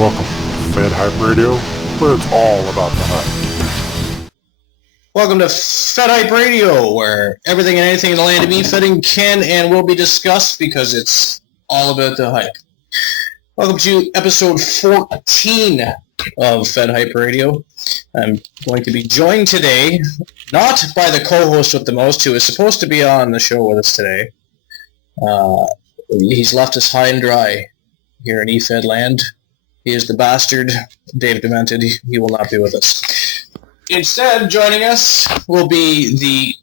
Welcome to FedHype Radio, where it's all about the hype. Welcome to FedHype Radio, where everything and anything in the land of Efedding can and will be discussed because it's all about the hype. Welcome to episode 14 of FedHype Radio. I'm going to be joined today, not by the co-host with the most, who is supposed to be on the show with us today. He's left us high and dry here in eFed land. He is the bastard, Dave Demented. He will not be with us. Instead, joining us will be the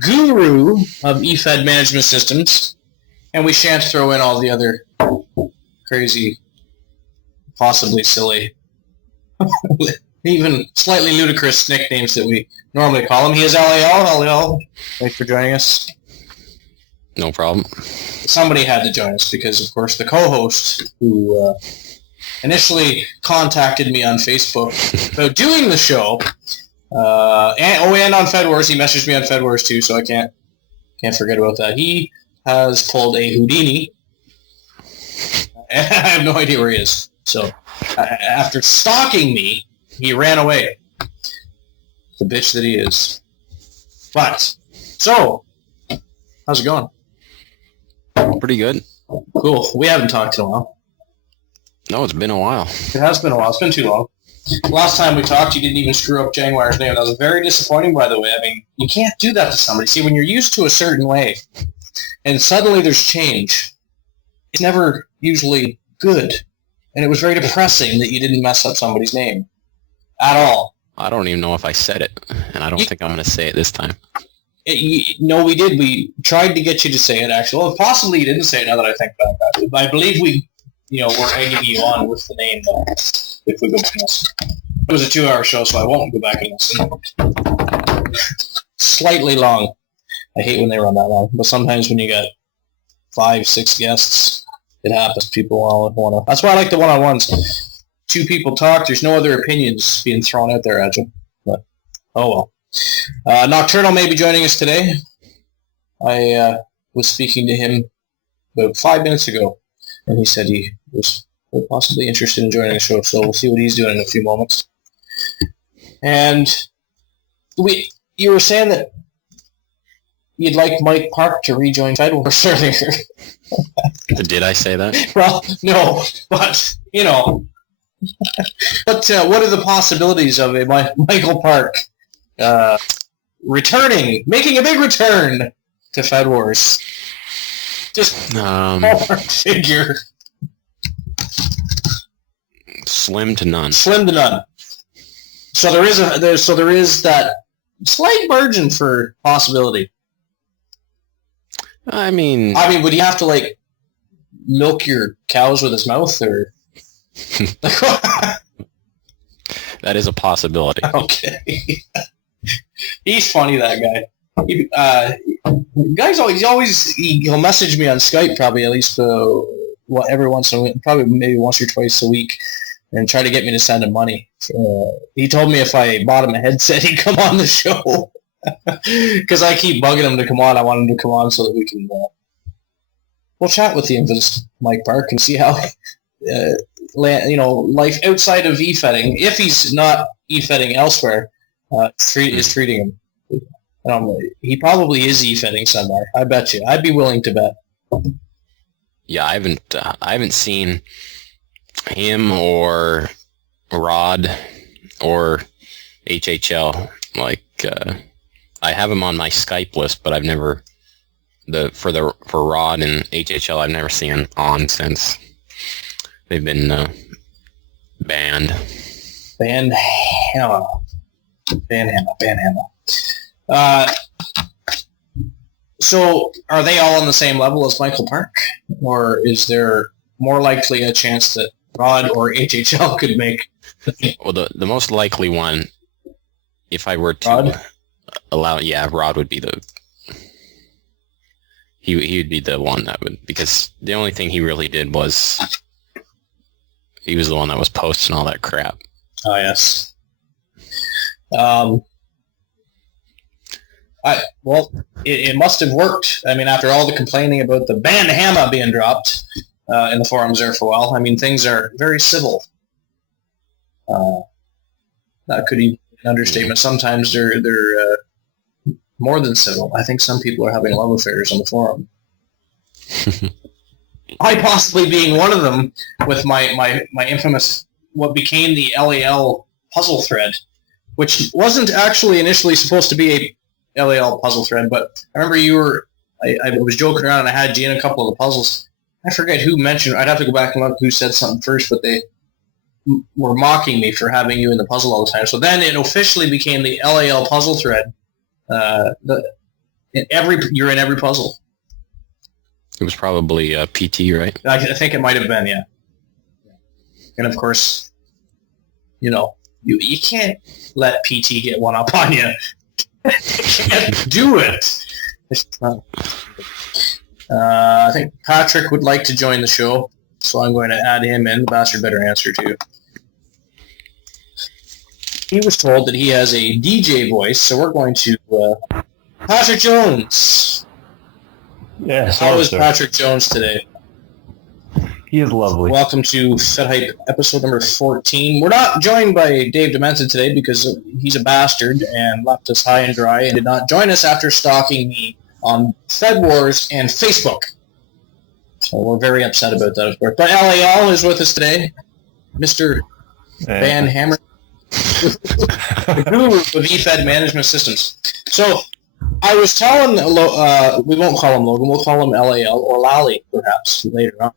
guru of eFed management systems, and we shan't throw in all the other crazy, possibly silly, even slightly ludicrous nicknames that we normally call him. He is LAL. LAL, thanks for joining us. No problem. Somebody had to join us because, of course, the co-host who initially contacted me on Facebook about doing the show, and on FedWars. He messaged me on FedWars too, so I can't forget about that. He has pulled a Houdini, and I have no idea where he is. So, after stalking me, he ran away. The bitch that he is. But, so, how's it going? Pretty good. Cool. We haven't talked in a while. No, it's been a while. It has been a while. It's been too long. Last time we talked, you didn't even screw up Jaguar's name. That was very disappointing, by the way. I mean, you can't do that to somebody. See, when you're used to a certain way, and suddenly there's change, it's never usually good. And it was very depressing that you didn't mess up somebody's name. At all. I don't even know if I said it, and I don't think I'm going to say it this time. No, we did. We tried to get you to say it, actually. Well, possibly you didn't say it now that I think back about it. I believe we're egging you on with the name, though, if we go back and listen. It was a 2-hour show, so I won't go back and listen. Slightly long. I hate when they run that long. But sometimes when you got 5-6 guests, it happens. People all want to... That's why I like the one-on-ones. 2 people talk. There's no other opinions being thrown out there at you. But, oh well. Nocturnal may be joining us today. I was speaking to him about 5 minutes ago, and he said he was possibly interested in joining the show, so we'll see what he's doing in a few moments. And you were saying that you'd like Mike Park to rejoin FedWars earlier. Did I say that? Well, no, but, But what are the possibilities of a Michael Park returning, making a big return to FedWars? Just figure. Slim to none. Slim to none. So there is that slight margin for possibility. I mean, would he have to milk your cows with his mouth, or? That is a possibility. Okay. He's funny, that guy. He'll message me on Skype probably at least every once in a week, probably maybe once or twice a week, and try to get me to send him money. He told me if I bought him a headset, he'd come on the show. Because I keep bugging him to come on. I want him to come on so that we can we'll chat with the infamous Mike Park and see how life outside of Efedding, if he's not Efedding elsewhere, is treating him. He probably is Efedding somewhere. I bet you. I'd be willing to bet. Yeah, I haven't seen him or Rod or HHL. I have him on my Skype list, but I've never for Rod and HHL. I've never seen on since they've been banned. Banhammer. So, are they all on the same level as Michael Park? Or is there more likely a chance that Rod or HHL could make? Well, the most likely one, if I were to allow... Yeah, Rod would be he would be the one that would... Because the only thing he really did was... He was the one that was posting all that crap. Oh, yes. It must have worked. I mean, after all the complaining about the Banhammer being dropped in the forums there for a while, I mean, things are very civil That could be an understatement. Sometimes they're more than civil. I think some people are having love affairs on the forum. I possibly being one of them with my infamous, what became the LAL puzzle thread, which wasn't actually initially supposed to be a LAL puzzle thread, but I remember I was joking around and I had you in a couple of the puzzles. I forget who mentioned, I'd have to go back and look who said something first, but they were mocking me for having you in the puzzle all the time. So then it officially became the LAL puzzle thread. You're in every puzzle. It was probably PT, right? I think it might have been, yeah. And of course, you can't let PT get one up on you. You can't do it. I think Patrick would like to join the show, so I'm going to add him in. The bastard better answer too. He was told that he has a DJ voice, so we're going to Patrick Jones. Yes. How is Patrick Jones today? He is lovely. Welcome to FedHype episode number 14. We're not joined by Dave Demented today because he's a bastard and left us high and dry and did not join us after stalking me on Fed Wars and Facebook. So we're very upset about that, of course. But LAL is with us today. Mr. Van Hammer. The guru of eFed management systems. So I was telling, we won't call him Logan, we'll call him LAL or Lally perhaps later on.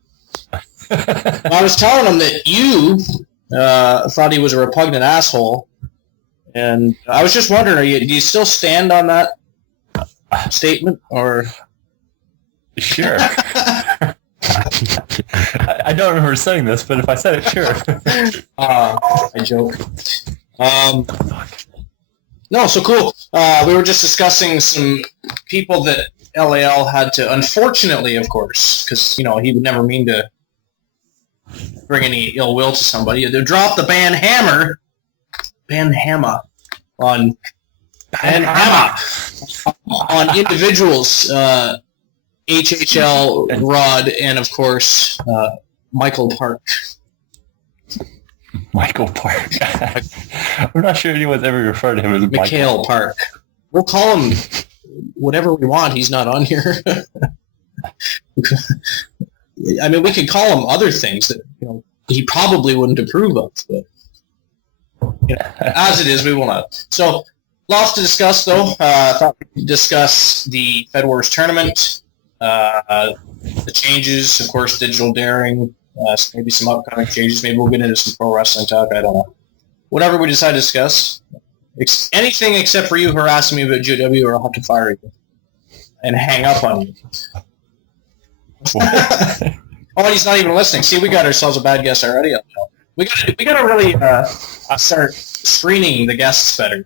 I was telling him that you thought he was a repugnant asshole, and I was just wondering, do you still stand on that statement, or? Sure. I don't remember saying this, but if I said it, sure. I joke. No, so cool. We were just discussing some people that LAL had to, unfortunately, of course, because, he would never mean to bring any ill will to somebody. They dropped the ban hammer on individuals, HHL, Rod, and, of course, Michael Park. Michael Park. I'm not sure anyone's ever referred to him as Mikhail Park. We'll call him whatever we want. He's not on here. I mean, we could call him other things that he probably wouldn't approve of. But as it is, we will not. So, lots to discuss, though. I thought we'd discuss the Fed Wars tournament, the changes, of course, digital daring. Maybe some upcoming changes. Maybe we'll get into some pro wrestling talk. I don't know. Whatever we decide to discuss. Anything except for you harassing me about GW, or I'll have to fire you and hang up on you. Oh, he's not even listening. See, we got ourselves a bad guest already. We got to really start screening the guests better.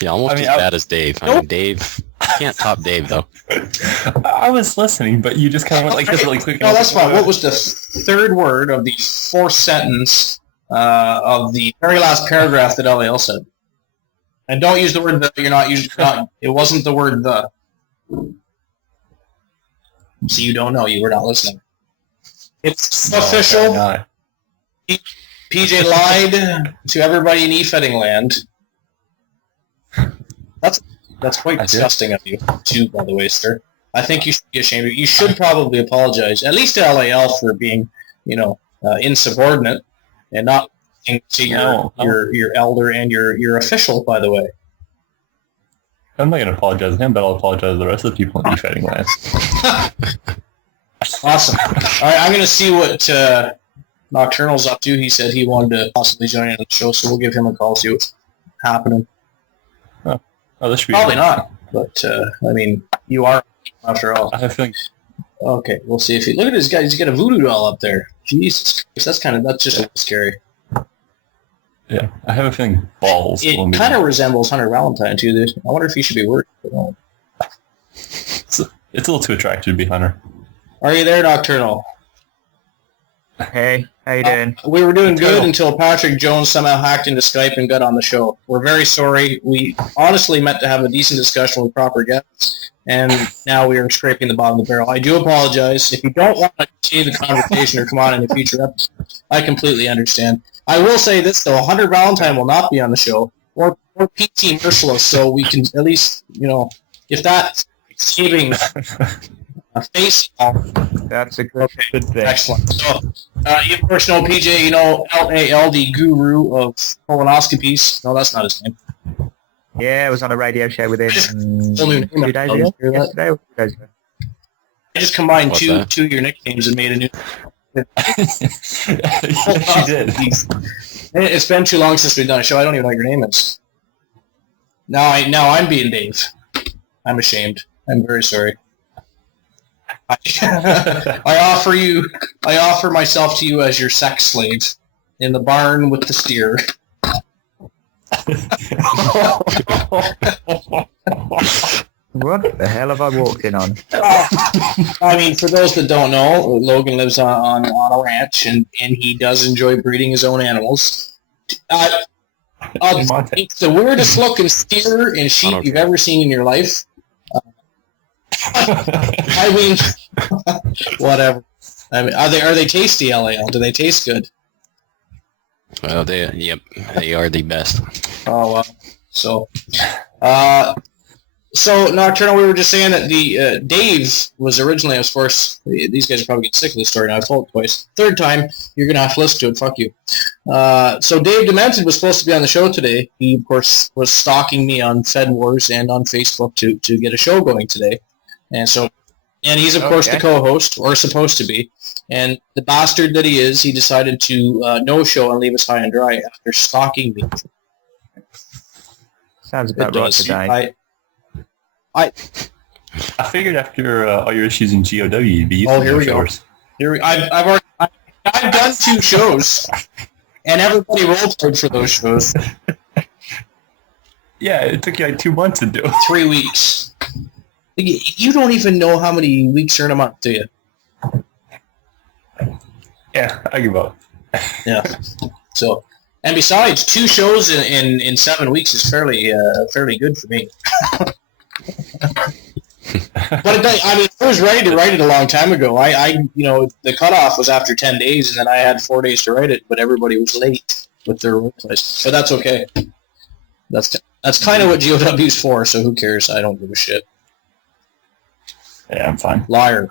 Yeah, almost as bad as Dave. I mean, Dave, can't top Dave, though. I was listening, but you just kind of went like this really quick. No, that's fine. What was the third word of the fourth sentence of the very last paragraph that LAL said? And don't use the word the. You're not using. It wasn't the word the. So you don't know. You were not listening. It's official. PJ lied to everybody in Efedding land. That's quite disgusting of you, too, by the way, sir. I think you should be ashamed of it. You should probably apologize, at least to LAL, for being, insubordinate and not to your elder and your official, by the way. I'm not going to apologize to him, but I'll apologize to the rest of the people in Efedding land. Awesome. All right, I'm going to see what Nocturnal's up to. He said he wanted to possibly join in the show, so we'll give him a call, see what's happening. Oh, this should be probably not, but I mean, you are after all. I have a feeling. Okay, we'll see if he. Look at this guy. He's got a voodoo doll up there. Jesus Christ, that's just scary. Yeah, I have a feeling balls. It kind of resembles Hunter Valentine too. Dude. I wonder if he should be worried. It's a little too attractive to be Hunter. Are you there, Nocturnal? Hey, how you doing? We were doing good until Patrick Jones somehow hacked into Skype and got on the show. We're very sorry. We honestly meant to have a decent discussion with proper guests, and now we are scraping the bottom of the barrel. I do apologize. If you don't want to continue the conversation or come on in a future episode, I completely understand. I will say this, though. Hunter Valentine will not be on the show, or PT Merciless, so we can at least, if that's saving a face off. That's a good thing. Excellent. So, you of course know PJ, LAL, the guru of colonoscopies. No, that's not his name. Yeah, I was on a radio show with him Whole new name. 2 days ago. Yesterday or 2 days ago. I just combined two of your nicknames and made a new... She did. It's been too long since we've done a show. I don't even know what your name is. Now I'm being Dave. I'm ashamed. I'm very sorry. I offer myself to you as your sex slave in the barn with the steer. What the hell have I walked in on? I mean, for those that don't know, Logan lives on a ranch, and he does enjoy breeding his own animals. It's the weirdest looking steer and sheep you've ever seen in your life. I mean, whatever. I mean, are they tasty, LAL? Do they taste good? Well, they are the best. Oh well. So Nocturnal, we were just saying that the Dave was originally, of course, these guys are probably getting sick of the story now. I've told it twice. Third time, you're going to have to listen to it. Fuck you. So Dave Demented was supposed to be on the show today. He, of course, was stalking me on Fed Wars and on Facebook to get a show going today. And he's, of course, the co-host, or supposed to be. And the bastard that he is, he decided to no-show and leave us high and dry after stalking me. Sounds about right today. I figured after all your issues in GOW, you'd be used to here we go. I've done 2 shows, and everybody role-played for those shows. Yeah, it took you like 2 months to do. 3 weeks. You don't even know how many weeks are in a month, do you? Yeah, I give up. Yeah. So, and besides, 2 shows in 7 weeks is fairly good for me. But I was ready to write it a long time ago. The cutoff was after 10 days, and then I had 4 days to write it, but everybody was late with their replies. But that's okay. That's kind of what GOW's for, so who cares? I don't give a shit. Yeah, I'm fine. Liar.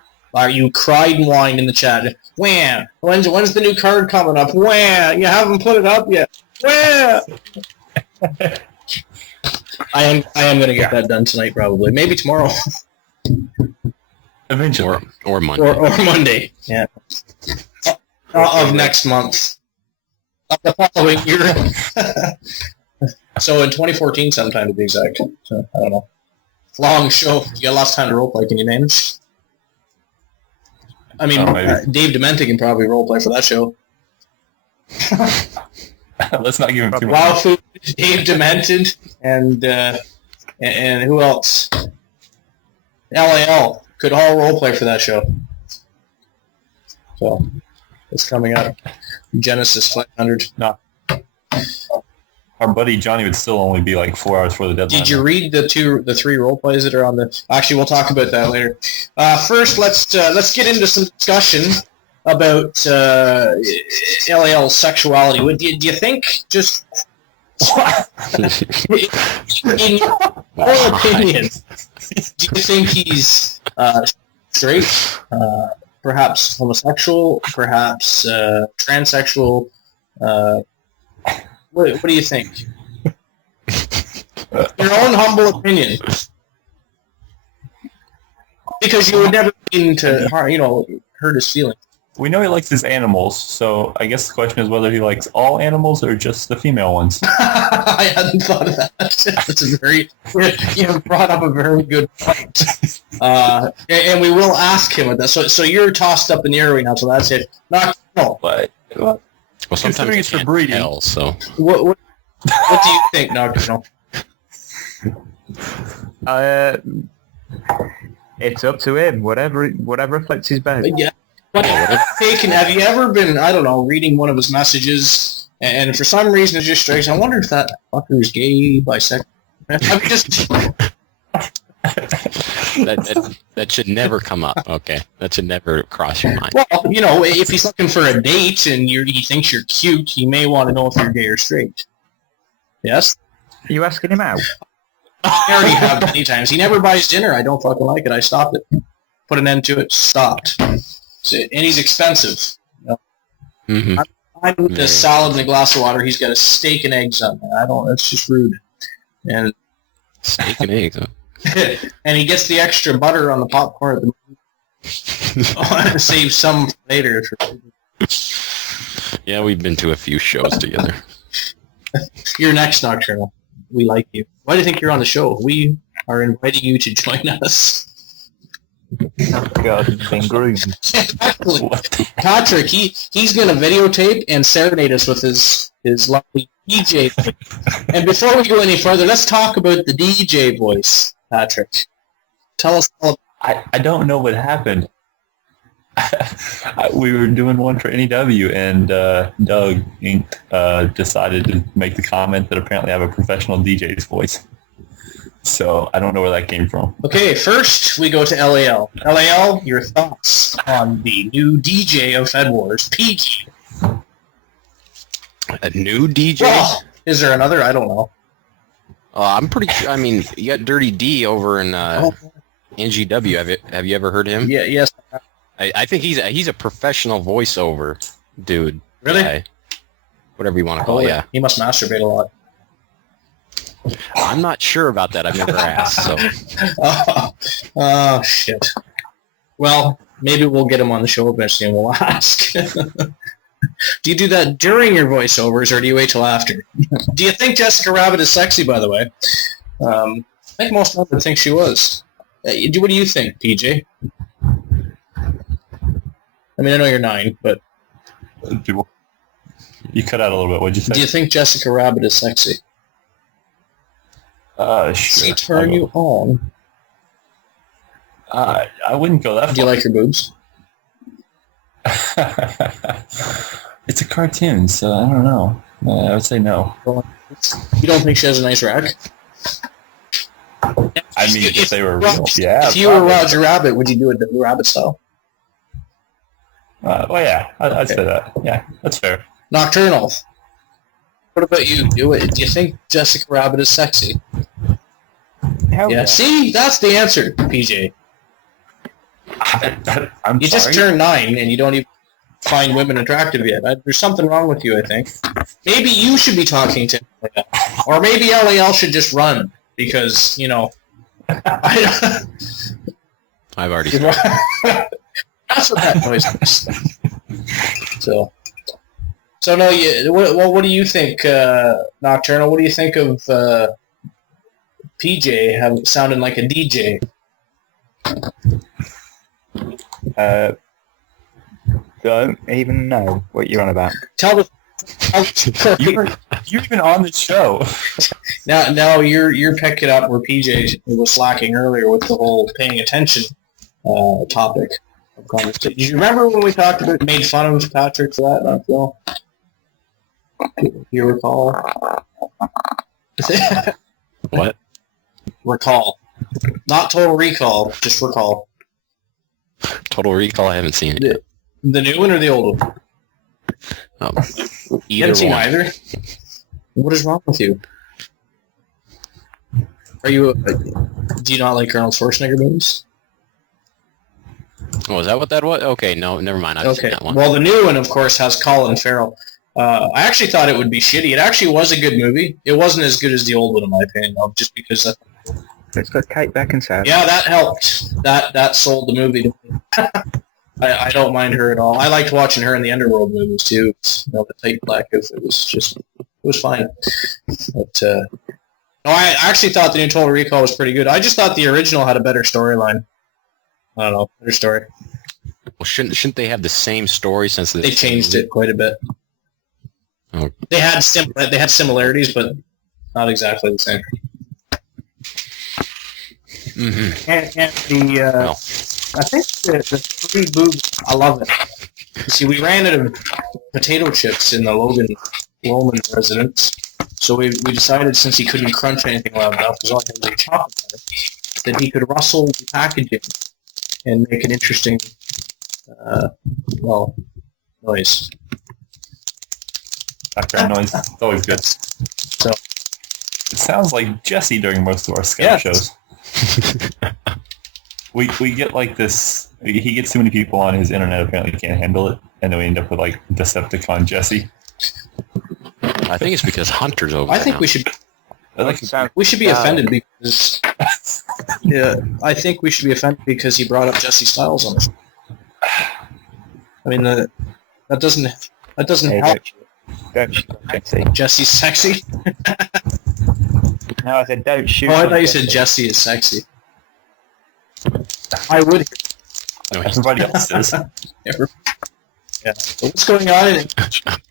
You cried and whined in the chat. Wham! When's the new card coming up? Wham! You haven't put it up yet. Wham! I am going to get that done tonight, probably. Maybe tomorrow. Eventually. Or Monday. Or Monday. Yeah. Of next month. Of the following year. So in 2014 sometime, to be exact. So, I don't know. Long show. You got lots of time to roleplay. Can you manage? I mean, Dave Dementi can probably roleplay for that show. Let's not give him too much. Wow Food, Dave Demented, and who else? LAL could all roleplay for that show. So it's coming up. Genesis 500. No. Our buddy Johnny would still only be like 4 hours for the deadline. Did you read the 3 roleplays that are on the? Actually, we'll talk about that later. First, let's get into some discussion about LAL's sexuality. Do you think just in your opinion, do you think he's straight, perhaps homosexual, perhaps transsexual? What do you think? Your own humble opinion. Because you would never mean to hurt his feelings. We know he likes his animals, so I guess the question is whether he likes all animals or just the female ones. I hadn't thought of that. That's you have brought up a very good point. And we will ask him with that. So you're tossed up in the air right now, so that's it. No. Well, sometimes it's for breeding. Tell, so. What do you think, Nocturnal? It's up to him. Whatever floats his boat. Yeah. But have you ever been, I don't know, reading one of his messages, and for some reason it just strikes, I wonder if that fucker is gay, bisexual. I mean, just... that should never come up. Okay, that should never cross your mind. Well, if he's looking for a date and he thinks you're cute, he may want to know if you're gay or straight. Yes? Are you asking him out? I already have many times. He never buys dinner. I don't fucking like it. I stopped it. Put an end to it. Stopped. And he's expensive. Mm-hmm. I'm with a salad and a glass of water. He's got a steak and eggs on there. That's just rude. And steak and eggs, huh? And he gets the extra butter on the popcorn at the I want to save some for later. Yeah, we've been to a few shows together. You're next, Nocturnal. We like you. Why do you think you're on the show? We are inviting you to join us. God, he's been groomed. Exactly. Patrick, he's going to videotape and serenade us with his lovely DJ. And before we go any further, let's talk about the DJ voice, Patrick. Tell us all about I don't know what happened. We were doing one for NEW, and Doug decided to make the comment that apparently I have a professional DJ's voice. So I don't know where that came from. Okay, first we go to LAL. LAL, your thoughts on the new DJ of Fed Wars, PG. A new DJ? Well, is there another? I don't know. I'm pretty sure. I mean, you got Dirty D over in NGW. Have you ever heard him? Yeah. Yes. I think he's a professional voiceover dude. Really? Guy. Whatever you want to call it. Yeah. He must masturbate a lot. I'm not sure about that. I've never asked. So. Oh, shit. Well, maybe we'll get him on the show eventually and we'll ask. Do you do that during your voiceovers or do you wait till after? Do you think Jessica Rabbit is sexy, by the way? I think most of them think she was. What do you think, PJ? I mean, I know you're 9, but... You cut out a little bit. What'd you say? Do you think Jessica Rabbit is sexy? Sure. She turn you on. I wouldn't go that far. Do you like her boobs? It's a cartoon, so I don't know. I would say no. You don't think she has a nice rack? I mean, if they were real, yeah. If you were Roger Rabbit, would you do it the Rabbit style? Well, yeah, I'd say that. Yeah, that's fair. Nocturnal. What about you? Do you think Jessica Rabbit is sexy? Hell yeah. See, that's the answer, PJ. I'm You sorry? just turned 9 and you don't even find women attractive yet. There's something wrong with you, I think. Maybe you should be talking to him. Or maybe LAL should just run because, I've already started. That's what that noise is. So no, what do you think, Nocturnal? What do you think of PJ sounding like a DJ? Don't even know what you're on about. Tell the. You're even on the show. Now you're picking up where PJ was slacking earlier with the whole paying attention topic of conversation. Do you remember when we made fun of Patrick for that, Nocturnal? You recall? What? Recall. Not Total Recall, just Recall. Total Recall, I haven't seen it. The new one or the old one? Either You haven't seen one. either? What is wrong with you? Do you not like Arnold Schwarzenegger movies? Oh, is that what that was? Okay, no, never mind. I've seen that one. Well, the new one, of course, has Colin Farrell. I actually thought it would be shitty. It actually was a good movie. It wasn't as good as the old one, in my opinion, though, just because... It's got Kate Beckinsale. Yeah, that helped. That sold the movie to me. I don't mind her at all. I liked watching her in the Underworld movies, too. The tight black outfit it was fine. But, no, I actually thought the new Total Recall was pretty good. I just thought the original had a better storyline. I don't know, better story. Well, shouldn't they have the same story since they changed it quite a bit? Oh. They had similarities, but not exactly the same. Mm-hmm. And I think the free boob, I love it. You see, we ran out of potato chips in the Logan residence, so we decided since he couldn't crunch anything loud enough, because all he had was a chocolate bar, that he could rustle the packaging and make an interesting, noise. Background noise. It's always good. So it sounds like Jesse during most of our Skype shows. We get like this. He gets too many people on his internet. Apparently, can't handle it, and then we end up with like Decepticon Jesse. I think it's because Hunter's over. I think now. we should. We should be offended because. Yeah, I think we should be offended because he brought up Jesse Styles on it. I mean, that doesn't help. Don't shoot Jesse. Jesse's sexy. No, I said don't shoot. Oh, I thought you said Jesse is sexy. I would. No, he's Everybody else is Yeah. So what's going on?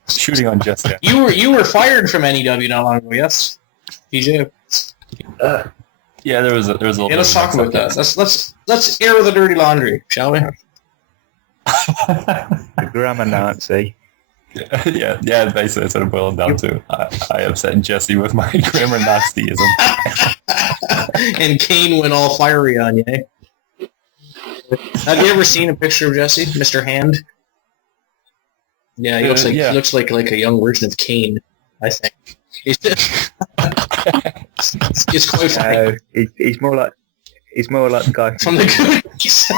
shooting on Jesse. You were fired from NEW not long ago, yes, PJ. Yeah, there was a little. Yeah, let's talk about that. Let's air the dirty laundry, shall we? The grammar Nazi. yeah. Basically, that's what it boiled down to. I upset Jesse with my grammar Nazism. And Kane went all fiery on you. Eh? Have you ever seen a picture of Jesse, Mr. Hand? Yeah, he looks like a young version of Kane, I think. He's quite funny. He's more like the guy From the Goonies.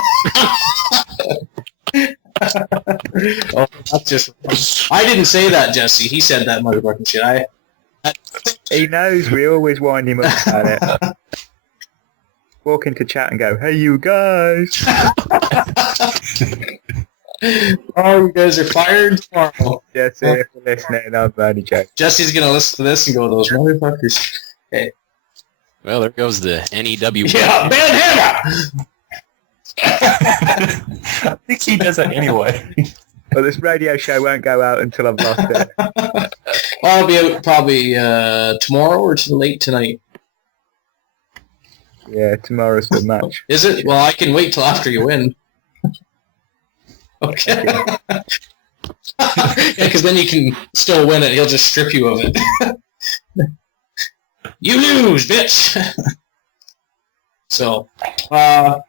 Oh, that's just. I didn't say that, Jesse. He said that motherfucking shit. He knows we always wind him up about it. Walk into chat and go, "Hey, you guys!" Oh, you guys are fired tomorrow. Jesse, if you're listening, I'm only joking. Jesse's gonna listen to this and go, "Those motherfuckers." Hey. Well, there goes the NEW. Yeah, bandana. I think he does it anyway. Well, this radio show won't go out until I've lost it. I'll be out probably tomorrow or late tonight. Yeah, tomorrow's the match. Is it? Well, I can wait till after you win. Okay. Yeah, because then you can still win it. He'll just strip you of it. You lose, bitch. So, what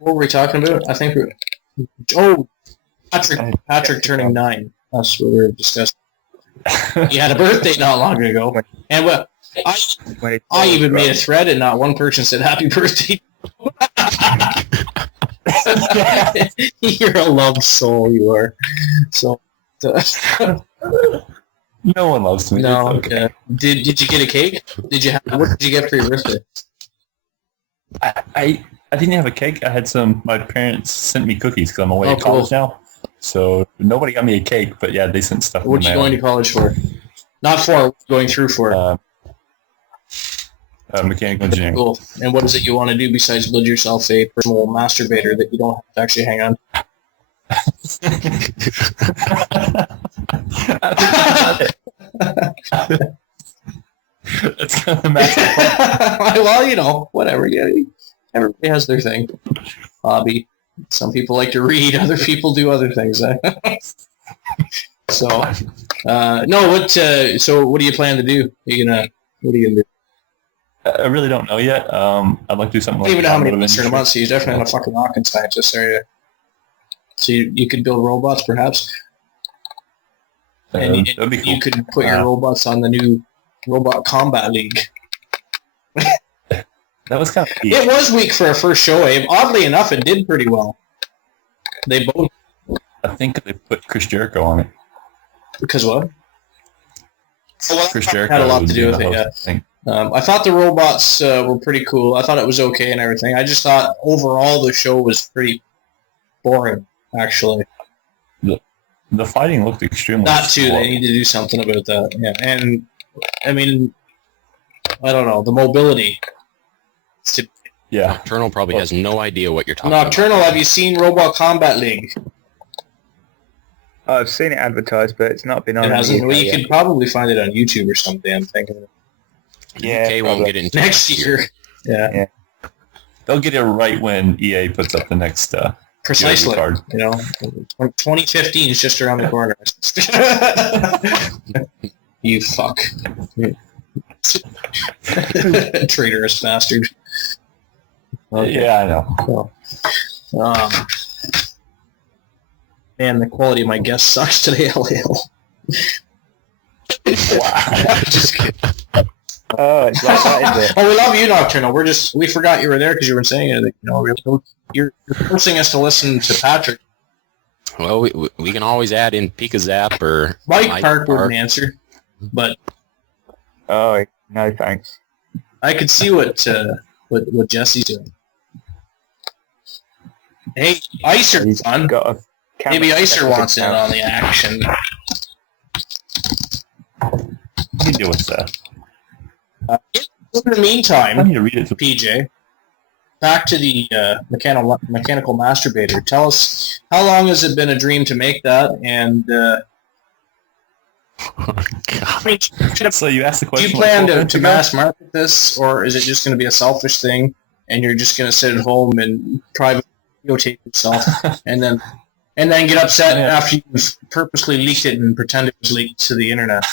were we talking about? I think Patrick turning 9. That's what we were discussing. He had a birthday not long ago, and I even made a thread, and not one person said happy birthday. You're a loved soul, you are. So, no one loves me. no. Okay. Did you get a cake? What did you get for your birthday? I didn't have a cake. I had some. My parents sent me cookies because I'm away at college now. So nobody got me a cake, but yeah, they sent stuff. What are you going to college for? Not for. Going through for. Mechanical engineering. Cool. And what is it you want to do besides build yourself a personal masturbator that you don't have to actually hang on? That's kind of the master. Well, whatever. Yeah, everybody has their thing. Hobby. Some people like to read. Other people do other things. So, no. So, what do you plan to do? What are you gonna do? I really don't know yet. I'd like to do something I like don't even know how many automotive months are in a month, so you're definitely not a fucking rocket scientist, are you? So you could build robots, perhaps? And that'd be cool. You could put your robots on the new Robot Combat League. That was kind of It was weak for a first show, Abe. Oddly enough, it did pretty well. They both... I think they put Chris Jericho on it. Because what? Well, Chris Jericho had a lot to do with it, yeah. Thing. I thought the robots were pretty cool. I thought it was okay and everything. I just thought overall the show was pretty boring, actually. The fighting looked extremely Not too. slow. They need to do something about that. Yeah, and I mean, I don't know, the mobility. Yeah. Nocturnal probably has no idea what you're talking about. Nocturnal, have you seen Robot Combat League? I've seen it advertised, but it's not been on. It hasn't. the Well, UK you yet. could probably find it on YouTube or something. I'm thinking Yeah, UK won't get into next year. Yeah. They'll get it right when EA puts up the next Precisely. card. 2015 is just around the corner. You fuck. Traitorous bastard. Okay. Yeah, I know. Man, the quality of my guest sucks today, LAL. Wow. Just kidding. Oh, it's like that, is it? Oh, we love you, Nocturnal. We forgot you were there because you were saying it. You're forcing us to listen to Patrick. Well, we can always add in Pika Zap or Mike Park wouldn't answer, but Oh, no thanks. I could see what Jesse's doing. Hey, Icer's on. Got a camera Maybe Icer wants in now. on the action. You can deal with that. In the I meantime, need to read it. PJ, back to the mechanical masturbator. Tell us, how long has it been a dream to make that? And Oh, God. I mean, So you asked the do question. you plan like 4 to minutes ago? mass market this, or is it just going to be a selfish thing, and you're just going to sit at home and private videotape yourself, and then get upset Yeah. after you've purposely leaked it and pretend it was leaked to the internet?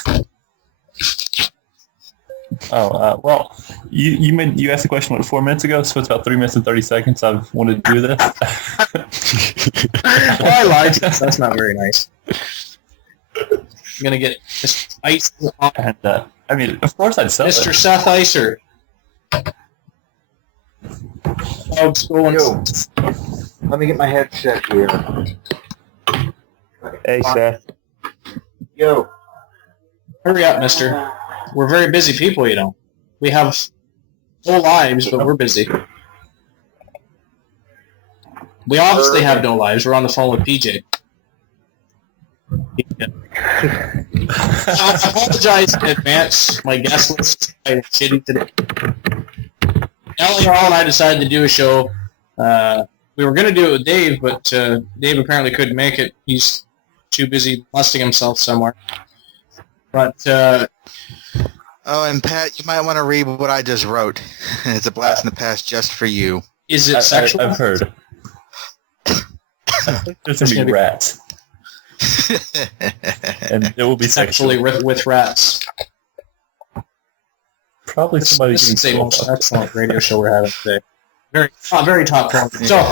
Oh, well, you asked the question, 4 minutes ago, so it's about 3 minutes and 30 seconds I've wanted to do this. Well, I lied. That's not very nice. I'm going to get Mr. Ice, And, I mean, of course I'd sell Mr. it. Seth Icer. Oh, it's going. Yo, let me get my headset here. Hey, Seth. Yo. Hurry up, mister. We're very busy people, you know. We have full lives, but we're busy. We obviously have no lives. We're on the phone with PJ. I apologize in advance. My guest list is shitty today. LAL and I decided to do a show. We were going to do it with Dave, but Dave apparently couldn't make it. He's too busy busting himself somewhere. But Oh, and Pat, you might want to read what I just wrote. It's a blast in the past just for you. is it sexual? I've heard. There's going to be rats. And it will be Sexually sexual. with rats. Probably somebody This is the getting most swallowed. excellent radio show we're having today. Very top quality. So,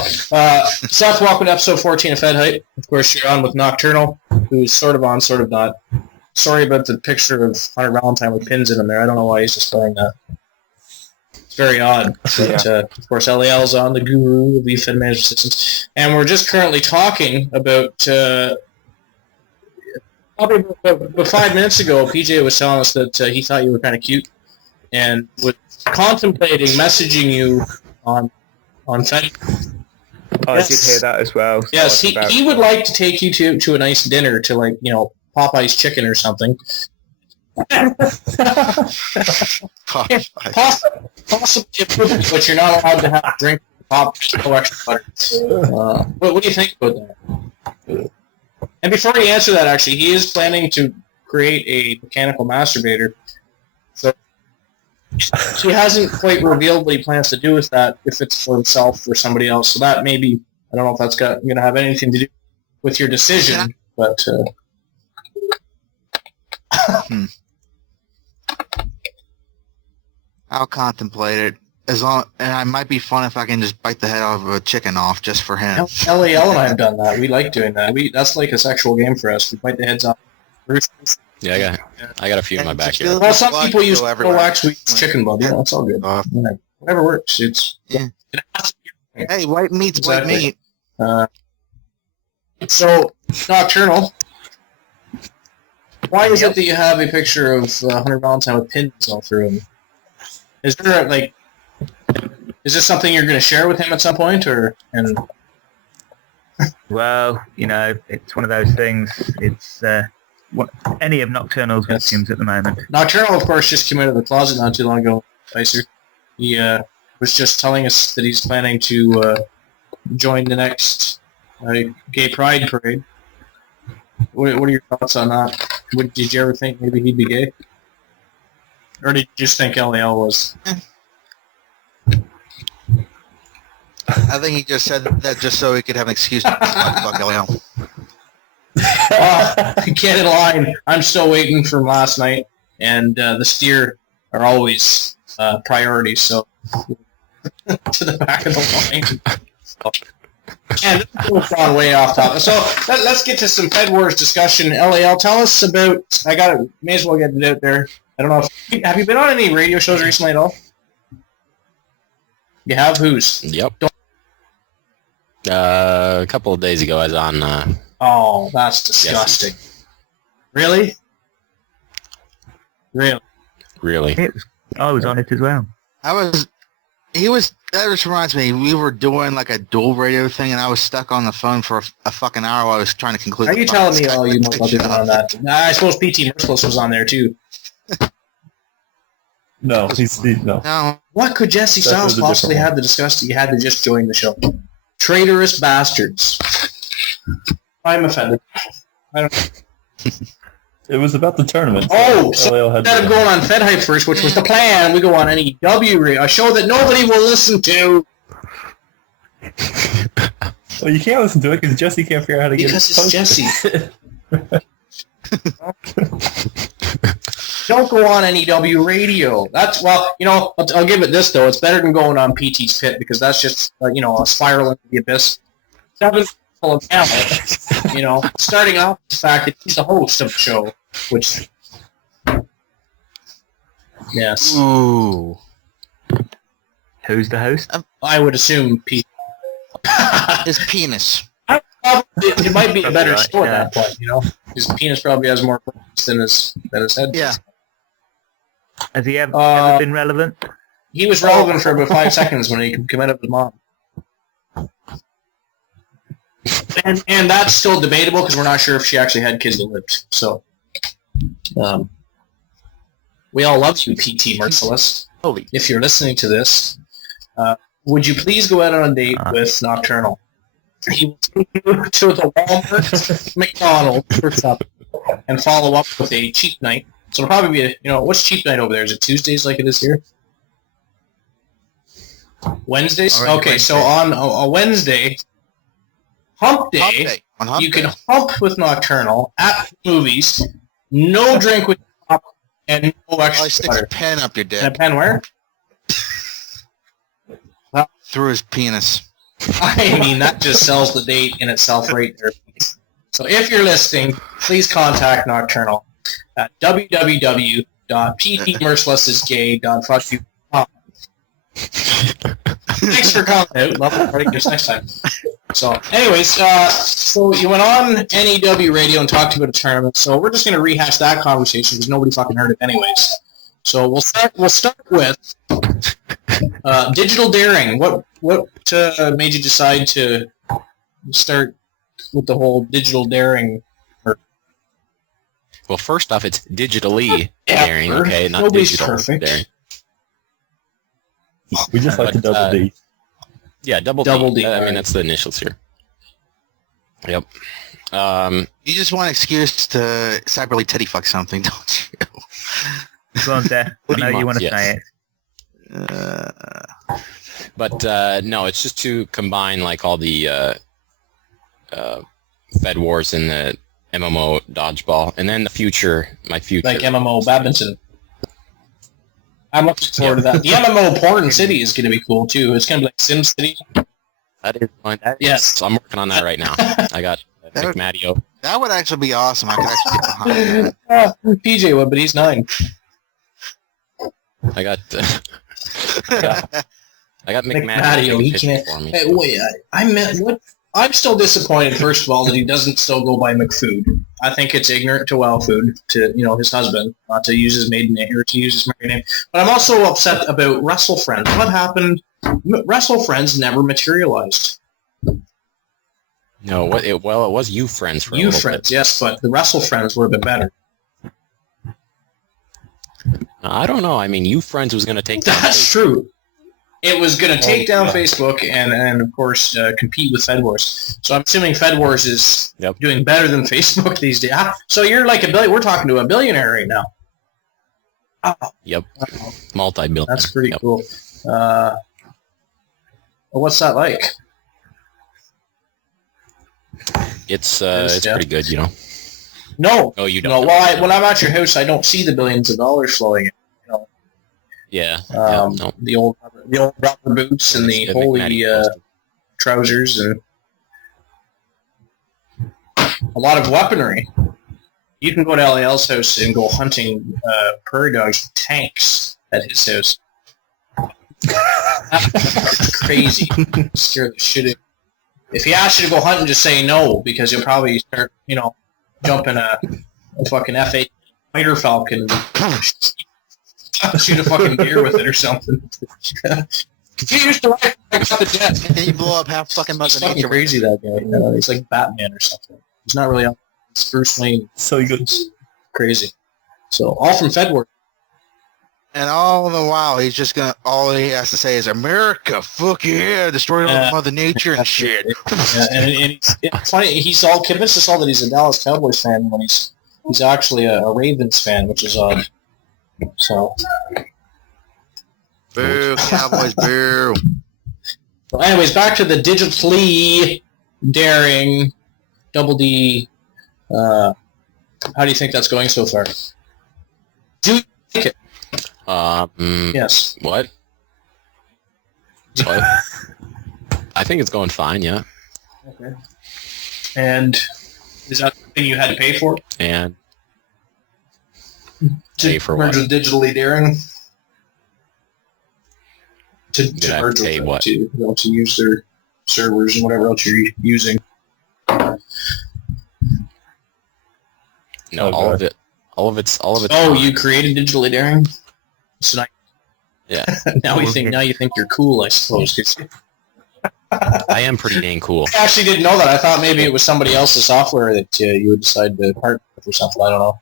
Seth, welcome to episode 14 of FedHype. Of course, you're on with Nocturnal, who's sort of on, sort of not. Sorry about the picture of Hunter Valentine with pins in him there. I don't know why he's displaying that. It's very odd. But, of course, LAL's on, the guru of the Fed management systems. And we're just currently talking about... probably about 5 minutes ago, PJ was telling us that he thought you were kind of cute and was contemplating messaging you on Fed. Oh, I did hear that as well. So Yes, it's about- he would like to take you to a nice dinner to, like, you know, Popeye's chicken or something. Possibly, but you're not allowed to have a drink with Popeye's no extra butter. What do you think about that? And before you answer that, actually, he is planning to create a mechanical masturbator. So he hasn't quite revealed what he plans to do with that, if it's for himself or somebody else. So that maybe, I don't know if that's going to have anything to do with your decision, but... I'll contemplate it. And it might be fun if I can just bite the head off of a chicken off just for him. LAL and I have done that. We like doing that. That's like a sexual game for us. We bite the heads off. Yeah, I got a few in my And backyard. just Well, some blood people use go everywhere. wax, we use chicken blood. You know, it's all good. Yeah, whatever works. It's Yeah. it has to be. Hey, white meat's Exactly. white meat. So, Nocturnal, why is it that you have a picture of Hunter Valentine with pins all through him? Is there, like, is this something you're going to share with him at some point, or? And Well, you know, it's one of those things. It's any of Nocturnal's Yes. victims at the moment. Nocturnal, of course, just came out of the closet not too long ago. Icer. He was just telling us that he's planning to join the next gay pride parade. What are your thoughts on that? Did you ever think maybe he'd be gay? Or did you just think LAL was? I think he just said that just so he could have an excuse to fuck Leo. Get in line. I'm still waiting from last night, and the steer are always priorities, so to the back of the line. And this is way off topic. So let's get to some Fed Wars discussion. LAL, tell us about. May as well get it out there. I don't know. Have you been on any radio shows recently at all? You have? Whose? Yep. A couple of days ago, I was on. Oh, that's disgusting. Yes. Really? Really? I was on it as well. That just reminds me, we were doing like a dual radio thing, and I was stuck on the phone for a fucking hour while I was trying to conclude. Are you telling me all you motherfuckers on that? I suppose PT Merciless was on there too. No, he's no. No. What could Jesse Styles possibly have to discuss that you had to just join the show? Traitorous bastards. I'm offended. I don't. It was about the tournament. Oh, so instead of going on FedHype first, which was the plan, we go on NEW, a show that nobody will listen to. Well, you can't listen to it because Jesse can't figure out how to get it posted. Because it's Jesse. Don't go on NEW radio. That's, well, I'll give it this, though. It's better than going on PT's Pit because that's just, a spiral into the abyss. 7 full of talent, starting off with the fact that he's the host of the show, which, yes. Ooh. Who's the host? I would assume Pete. His penis. It might be a better show at that point, His penis probably has more purpose than his head. Yeah. Has he ever been relevant? He was relevant for about 5 seconds when he committed with mom. And that's still debatable because we're not sure if she actually had kids that lived. So, we all love you, PT Merciless. If you're listening to this, would you please go out on a date with Nocturnal? He will take you to the Walmart, McDonald's, or something, and follow up with a cheap night. So it'll probably be what's cheap night over there? Is it Tuesdays like it is here? Wednesdays? Right, okay, Wednesday. So on a Wednesday, hump day, you can hump with Nocturnal at the movies, no drink with pop, and no extra He sticks a pen up your dick. And a pen where? Through his penis. I mean, that just sells the date in itself right there. So if you're listening, please contact Nocturnal at www.ptmercilessisgay.fuckyou.com. Thanks for calling out. Love it. Right, next time. So, anyways, so you went on NEW Radio and talked about a tournament. So we're just going to rehash that conversation because nobody fucking heard it anyways. So we'll start with Digital Daring. What made you decide to start with the whole Digital Daring? Well, first off, it's digitally daring, okay, not nobody's digital perfect. daring. We just like the double D. Yeah, double D. I mean, that's the initials here. Yep. You just want an excuse to cyberly titty fuck something, don't you? Go on, there. I know you want to say it. But no, it's just to combine like all the Fed Wars and the MMO dodgeball, and then my future. Like MMO badminton. I'm looking forward to that. The MMO Porn City is going to be cool too. It's going to be like Sim City. That is fun. Yes. So I'm working on that right now. I got McMadio. That would actually be awesome. I could actually get behind that. PJ would, but he's 9. I got McMadio. He can't. For me. Hey, wait, I meant what? I'm still disappointed. First of all, that he doesn't still go by McFood. I think it's ignorant to Wellfood, to his husband, not to use his maiden name or to use his married name. But I'm also upset about Wrestle Friends. What happened? Wrestle Friends never materialized. No, it was You Friends for a little Friends, bit. yes, but the Wrestle Friends would have been better. I don't know. I mean, You Friends was going to take down That's true. It was going to take down Facebook and of course, compete with Fed Wars. So I'm assuming Fed Wars is doing better than Facebook these days. So you're like a billion. We're talking to a billionaire right now. Oh. Yep. Multi-billion. That's pretty cool. Well, what's that like? It's Yeah. pretty good, you know. No. Oh, you don't. No. know. Well, when I'm at your house, I don't see the billions of dollars flowing in. You know, Yeah. No. the old rubber boots and the It's holy enigmatic. trousers and a lot of weaponry. You can go to LAL's house and go hunting prairie dogs with tanks at his house. It's crazy. Scare the shit out of you. If he asks you to go hunting, just say no, because you'll probably start, jumping a fucking F8 fighter falcon and shoot a fucking deer with it or something. He used to ride the jet. And then you blow up half fucking Mother He's fucking Nature. crazy, that guy. He's like Batman or something. He's not really it's Bruce Wayne. So he goes, Crazy. So, all from FedWork. And all the while, he's just gonna. All he has to say is, "America, fuck yeah, destroy all the Mother Nature and shit." And it's funny. He's all convinced us all that he's a Dallas Cowboys fan when he's actually a Ravens fan, which is odd. So, Boo, Cowboys, boo. well, anyways, back to the digitally daring Double D. How do you think that's going so far? Do you like it? Yes. What? What? I think it's going fine, yeah. Okay. And is that something you had to pay for? And Pay for merge what? with digitally daring? To Did I merge with pay them, what? to use their servers and whatever else you're using. no, Oh, all God. of it's Oh, you created digitally daring? So Yeah. now you think you're cool, I suppose. 'Cause I am pretty dang cool. I actually didn't know that. I thought maybe it was somebody else's software that you would decide to partner with or something. I don't know.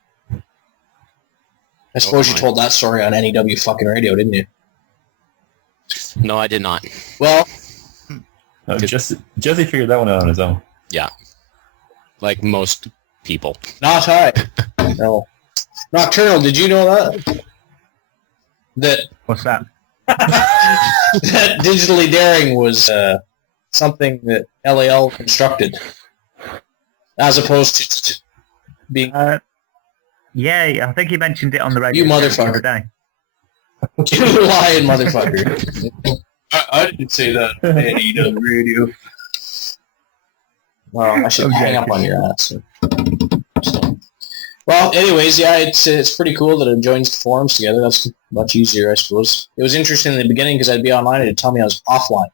I suppose you mine. told that story on NEW fucking radio, didn't you? No, I did not. Well, Jesse figured that one out on his own. Like most people. not I. No. Nocturnal, did you know that? That What's that? that digitally daring was something that LAL constructed, as opposed to just being Yeah, I think he mentioned it on the radio You show the motherfucker. other day. you lying motherfucker. I didn't say that on the radio. Well, I should hang up on your ass. So. Well, anyways, yeah, it's pretty cool that it joins the forums together. That's much easier, I suppose. It was interesting in the beginning because I'd be online and it'd tell me I was offline.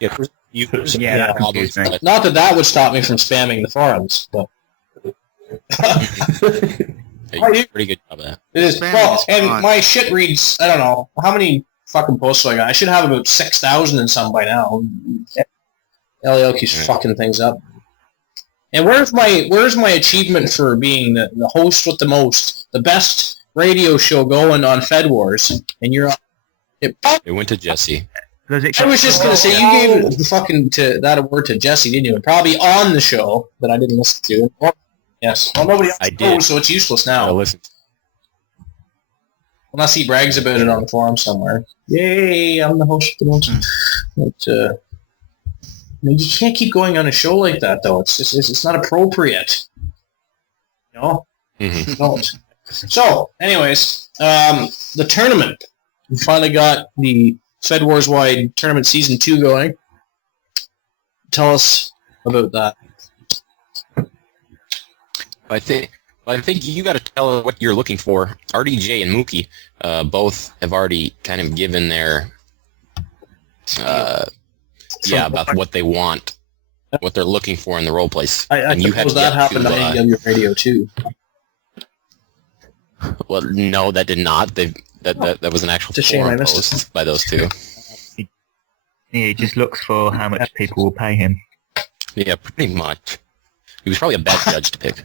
Yeah, that confused me. Not that would stop me from spamming the forums, but You did a pretty good job of that. it is. Spam Well, is and fun. my shit reads, I don't know, how many fucking posts do I got? I should have about 6,000 and some by now. LAL keeps fucking things up. And where's my achievement for being the host with the most, the best radio show going on Fed Wars? And you're It went to Jesse. Does it I was just gonna say you gave the fucking that award to Jesse, didn't you? And probably on the show that I didn't listen to. Yes. Well, nobody else I knows, did. so it's useless Now now. listen. Unless he brags about it on the forum somewhere. Yay! I'm the host of the most. But you can't keep going on a show like that, though. It's not appropriate. You know? Mhm. Don't. So, anyways, the tournament. We finally got the Fed Wars Wide Tournament Season 2 going. Tell us about that. I think you got to tell us what you're looking for. RDJ and Mookie both have already kind of given their about what they want, what they're looking for in the role plays. I and you suppose to that get happened to, on AEW Radio, too. Well, no, that did not. That was an actual It's a shame I forum missed post by those two. Yeah, he just looks for how much people will pay him. Yeah, pretty much. He was probably a bad judge to pick.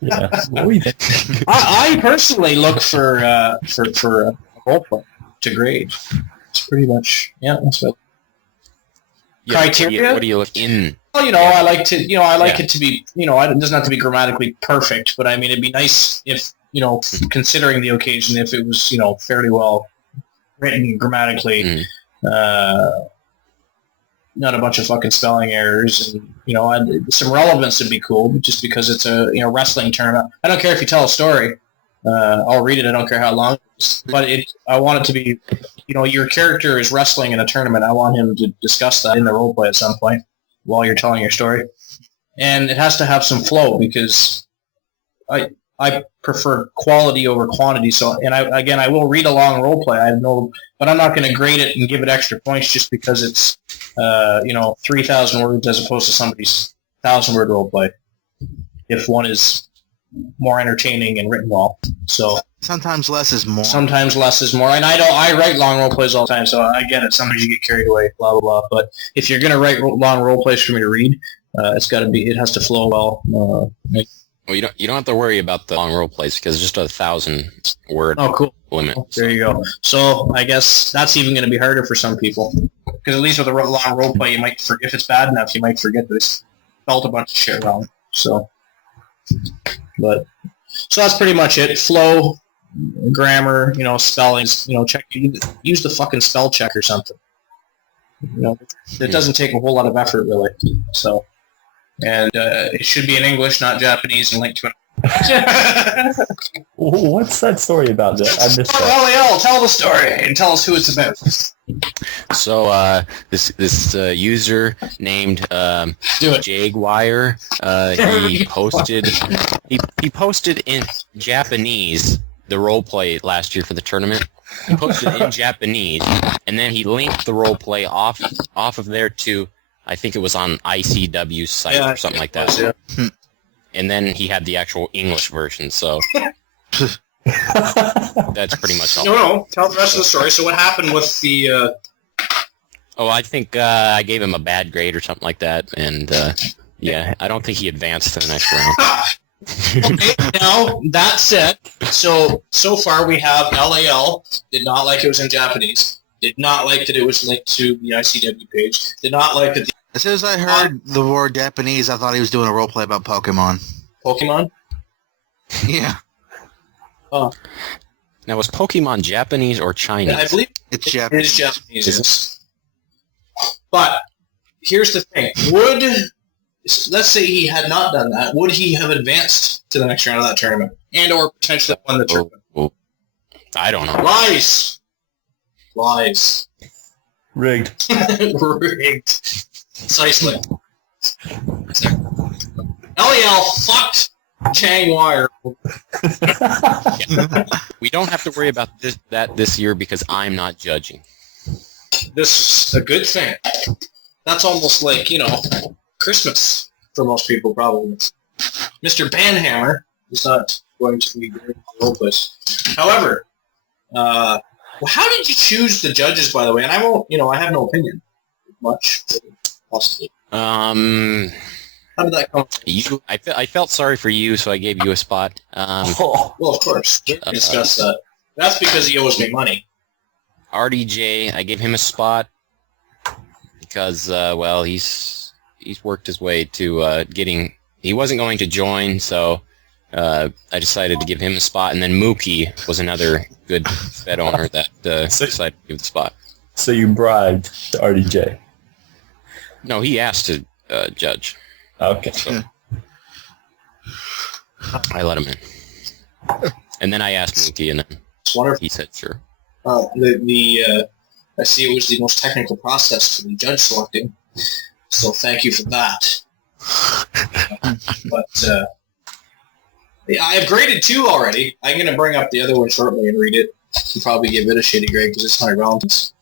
Yeah. What were you thinking? I personally look for a role play to grade. It's pretty much, that's what. Yeah, Criteria? What do you look in? Well, I like to, it to be, it doesn't have to be grammatically perfect, but I mean, it'd be nice if, considering the occasion, if it was, fairly well written grammatically, not a bunch of fucking spelling errors, and some relevance would be cool, just because it's a wrestling tournament. I don't care if you tell a story. I'll read it. I don't care how long it is. But I want it to be, your character is wrestling in a tournament. I want him to discuss that in the roleplay at some point while you're telling your story. And it has to have some flow, because I prefer quality over quantity. So, and I will read a long roleplay. But I'm not going to grade it and give it extra points just because it's 3,000 words as opposed to somebody's 1,000-word roleplay. If one is more entertaining and written well. So sometimes less is more. Sometimes less is more. And I write long role plays all the time, so I get it. Sometimes you get carried away, blah blah blah. But if you're gonna write long role plays for me to read, it has to flow well. Well, you don't have to worry about the long role plays, because it's just a 1,000-word limit. There you go. So I guess that's even going to be harder for some people, because at least with a long role play, you might if it's bad enough, you might forget this. Felt a bunch of shit wrong. So that's pretty much it. Flow, grammar, spellings, check. Use the fucking spell check or something. It doesn't take a whole lot of effort, really. So, and it should be in English, not Japanese, and linked to it. What's that story about? I missed that. LAL, tell the story and tell us who it's about. So this user named Jaguar, he posted in Japanese the roleplay last year for the tournament. He posted it in Japanese, and then he linked the roleplay off of there to, I think it was on ICW's site or something like that. Yeah. And then he had the actual English version, so that's pretty much all. No, tell the rest of the story. So what happened with the... I think I gave him a bad grade or something like that, and I don't think he advanced to the next round. Okay, now, that said, so far we have LAL, did not like it was in Japanese, did not like that it was linked to the ICW page, did not like that... As soon as I heard the word Japanese, I thought he was doing a roleplay about Pokemon. Pokemon? Yeah. Oh. Now, was Pokemon Japanese or Chinese? I believe it's Japanese. It is Japanese. Is it? But here's the thing. Let's say he had not done that, would he have advanced to the next round of that tournament? And or potentially won the tournament? I don't know. Lies. Rigged. Rigged. Precisely. LEL fucked Chang Wire. We don't have to worry about this year because I'm not judging. This is a good thing. That's almost like, Christmas for most people, probably. Mr. Banhammer is not going to be doing the roleplays. However, how did you choose the judges, by the way? And I won't, I have no opinion. Much. Possibly. How did that come? I felt sorry for you, so I gave you a spot. Well, of course. We discussed that. That's because he owes me money. RDJ, I gave him a spot because, he's worked his way to getting... He wasn't going to join, so I decided to give him a spot. And then Mookie was another good Fed owner that decided to give the spot. So you bribed the RDJ? No, he asked to judge. Okay. So I let him in. And then I asked Mookie, and then he said sure. I see it was the most technical process for the judge selecting, so thank you for that. But I have graded 2 already. I'm going to bring up the other one shortly and read it. And probably give it a shitty grade because it's 100 rounds.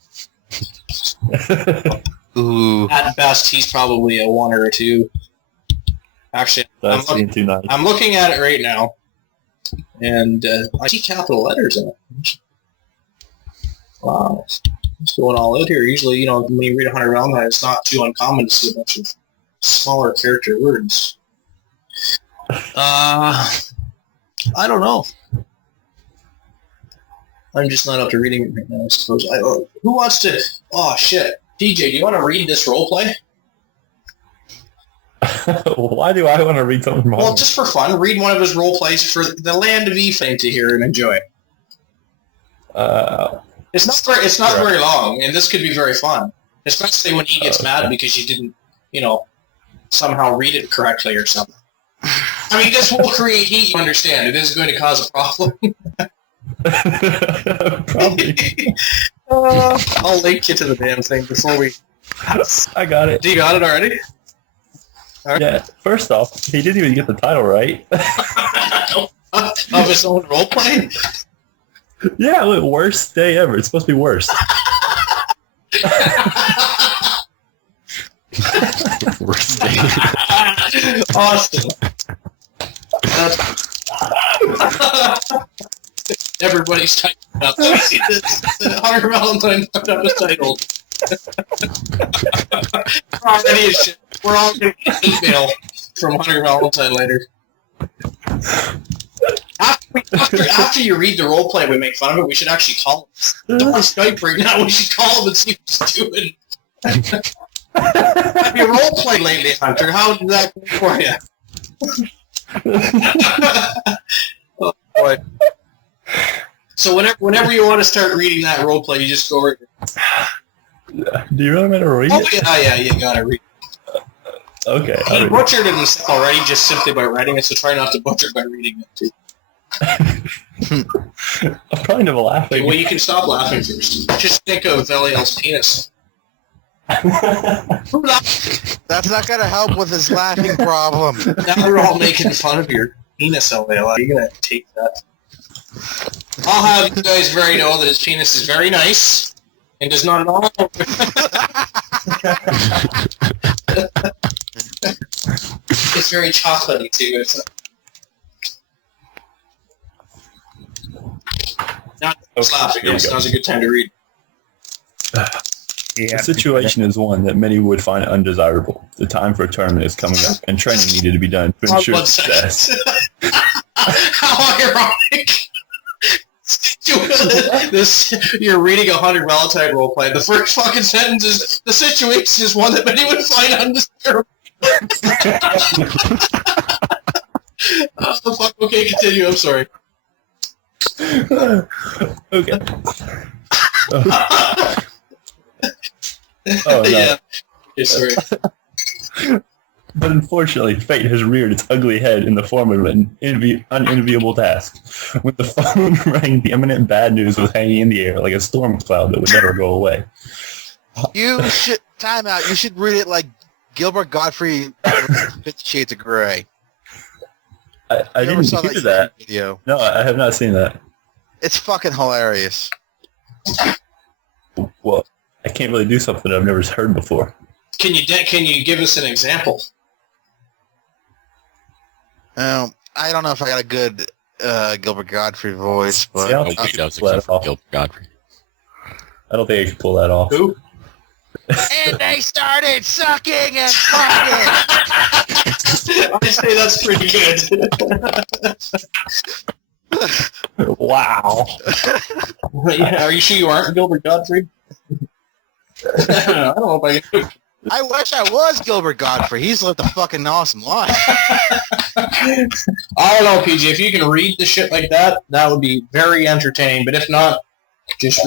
Ooh. At best, he's probably a 1 or a 2. Actually, I'm looking at it right now, and I see capital letters in it. Wow. It's going all out here. Usually, when you read 100 round, it's not too uncommon to see a bunch of smaller character words. I don't know. I'm just not up to reading it right now, I suppose. Who wants to... Oh, shit. DJ, do you want to read this roleplay? Why do I want to read something from Well, just for fun. Read one of his roleplays for the land of Efedding to hear and enjoy. It's not very long, and this could be very fun, especially when he gets mad because you didn't, somehow read it correctly or something. I mean, this will create heat. You understand? It is going to cause a problem. Probably. I'll link you to the damn thing before we. I got it. Do you got it already? Right. Yeah. First off, he didn't even get the title right. Of his own roleplay? Yeah, look, worst day ever. It's supposed to be worst. Worst day. Awesome. Everybody's typing up. Hunter Valentine fucked up his title. We're all going to get an email from Hunter Valentine later. After you read the roleplay, we make fun of it. We should actually call him. They're on Skype right now. We should call him and see what he's doing. Have you roleplayed lately, Hunter? How did that go for you? Oh boy. So whenever you want to start reading that roleplay, you just go over. Do you really want to read it? Oh yeah, you gotta read. Okay. He butchered it himself already just simply by writing it, so try not to butcher by reading it too. I'm kind of laughing. Okay, well, you can stop laughing first. Just think of Veliel's penis. That's not gonna help with his laughing problem. Now we're all making fun of your penis, Veliel. You're gonna take that. I'll have you guys very know that his penis is very nice and does not at all. It's very chocolatey too. Now it's laughing. Now's a good time to read. The situation is one that many would find undesirable. The time for a tournament is coming up, and training needed to be done to ensure success. How ironic! You're reading a Hunter Valentine roleplay. The first fucking sentence is, the situation is one that many would find undesirable. Oh, fuck. Okay, continue. I'm sorry. Okay. Oh, no. Yeah. Okay, sorry. But unfortunately, fate has reared its ugly head in the form of an unenviable task. When the phone rang, the imminent bad news was hanging in the air like a storm cloud that would never go away. You should time out. You should read it like Gilbert Gottfried, 50 Shades of Grey. I didn't hear that. Video. No, I have not seen that. It's fucking hilarious. Well, I can't really do something I've never heard before. Can you give us an example? I don't know if I got a good Gilbert Gottfried voice, but See, Nobody does except for Gilbert Godfrey. I don't think I can pull that off. Who? and they started sucking and fucking. I'd say that's pretty good. Wow. Yeah, are you sure you aren't Gilbert Gottfried? I don't know if I can. I wish I was Gilbert Gottfried. He's lived a fucking awesome life. I don't know, PG. If you can read the shit like that, that would be very entertaining. But if not, just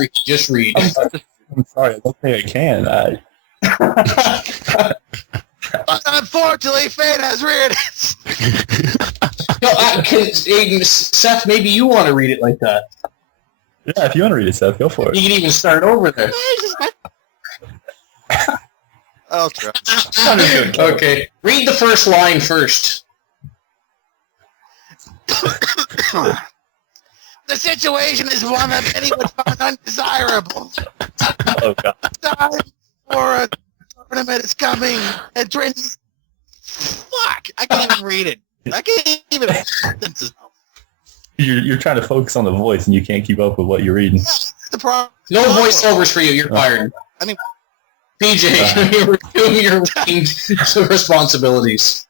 read. I'm sorry. I don't think I can. Unfortunately, fate has reared it. No, Seth, maybe you want to read it like that. Yeah, if you want to read it, Seth, go for it. You can even start over there. I'll try. Okay, read the first line first. The situation is one that many would find undesirable. Oh, God. Time for a tournament is coming. And training. Fuck! I can't even read it. I can't even. You're trying to focus on the voice, and you can't keep up with what you're reading. The problem. No voiceovers for you. You're fired. I mean, PJ, you're doing your reading responsibilities.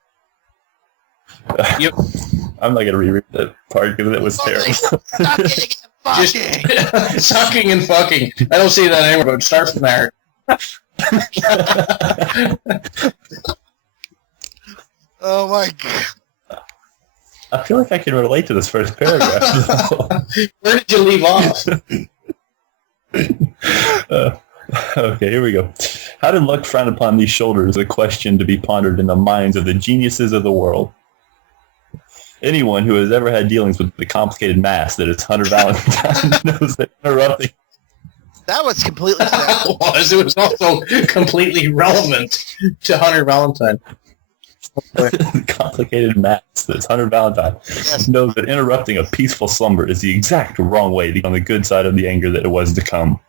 Yep. I'm not going to reread that part because it was terrible. Sucking and fucking. I don't see that anywhere, but start from there. Oh my god. I feel like I can relate to this first paragraph. Where did you leave off? Okay, here we go. How did luck frown upon these shoulders? A question to be pondered in the minds of the geniuses of the world. Anyone who has ever had dealings with the complicated mass that is Hunter Valentine knows that interrupting. That was completely sad. It was also completely relevant to Hunter Valentine. The complicated mass that's Hunter Valentine knows that interrupting a peaceful slumber is the exact wrong way to be on the good side of the anger that it was to come.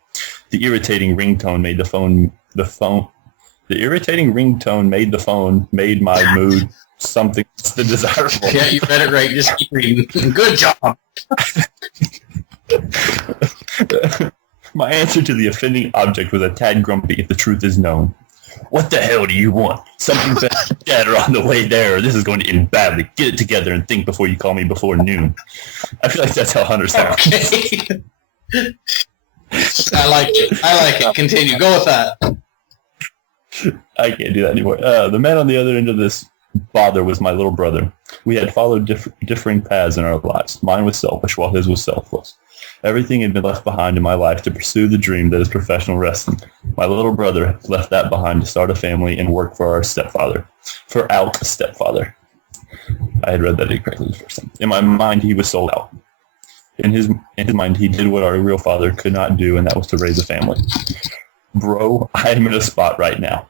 The irritating ringtone made made my mood something the desirable. Yeah, you read it right. Just keep reading. Good job. My answer to the offending object was a tad grumpy if the truth is known. What the hell do you want? Something better scatter on the way there, or this is going to end badly. Get it together and think before you call me before noon. I feel like that's how Hunter sounds. Okay. I like it. Continue. Go with that. I can't do that anymore. The man on the other end of this bother was my little brother. We had followed differing paths in our lives. Mine was selfish, while his was selfless. Everything had been left behind in my life to pursue the dream that is professional wrestling. My little brother left that behind to start a family and work for our stepfather. For our stepfather. I had read that incorrectly the first time. In my mind, he was sold out. In his mind, he did what our real father could not do, and that was to raise a family. Bro, I am in a spot right now.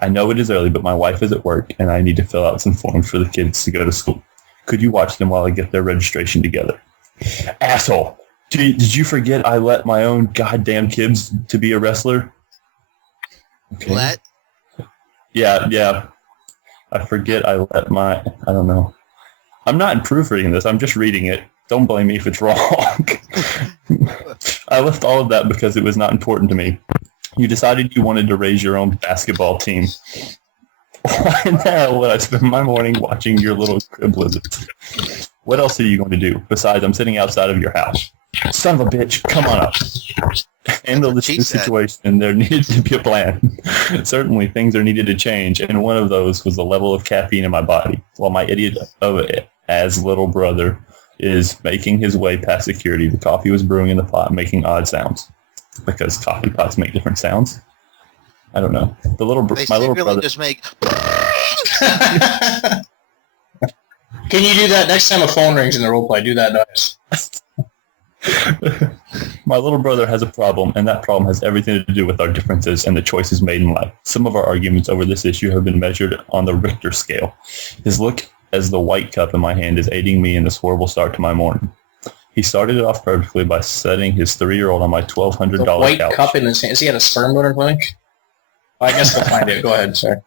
I know it is early, but my wife is at work, and I need to fill out some forms for the kids to go to school. Could you watch them while I get their registration together? Asshole! Did you forget I let my own goddamn kids to be a wrestler? Okay. Let? Yeah. I forget I let my... I don't know. I'm not proofreading this. I'm just reading it. Don't blame me if it's wrong. I left all of that because it was not important to me. You decided you wanted to raise your own basketball team. Why in the hell would I spend my morning watching your little crib lizards? What else are you going to do? Besides, I'm sitting outside of your house. Son of a bitch, come on up. Handle this situation. There needed to be a plan. Certainly, things are needed to change, and one of those was the level of caffeine in my body. While my idiot of it, as little brother is making his way past security, the coffee was brewing in the pot, making odd sounds. Because coffee pots make different sounds. I don't know. My little brother just make. Can you do that next time a phone rings in the roleplay? Do that noise. My little brother has a problem, and that problem has everything to do with our differences and the choices made in life. Some of our arguments over this issue have been measured on the Richter scale. His look as the white cup in my hand is aiding me in this horrible start to my morning. He started it off perfectly by setting his 3-year-old on my $1,200 couch. White cup in his hand. Is he at a sperm donor clinic? I guess we'll find it. Go ahead, sir.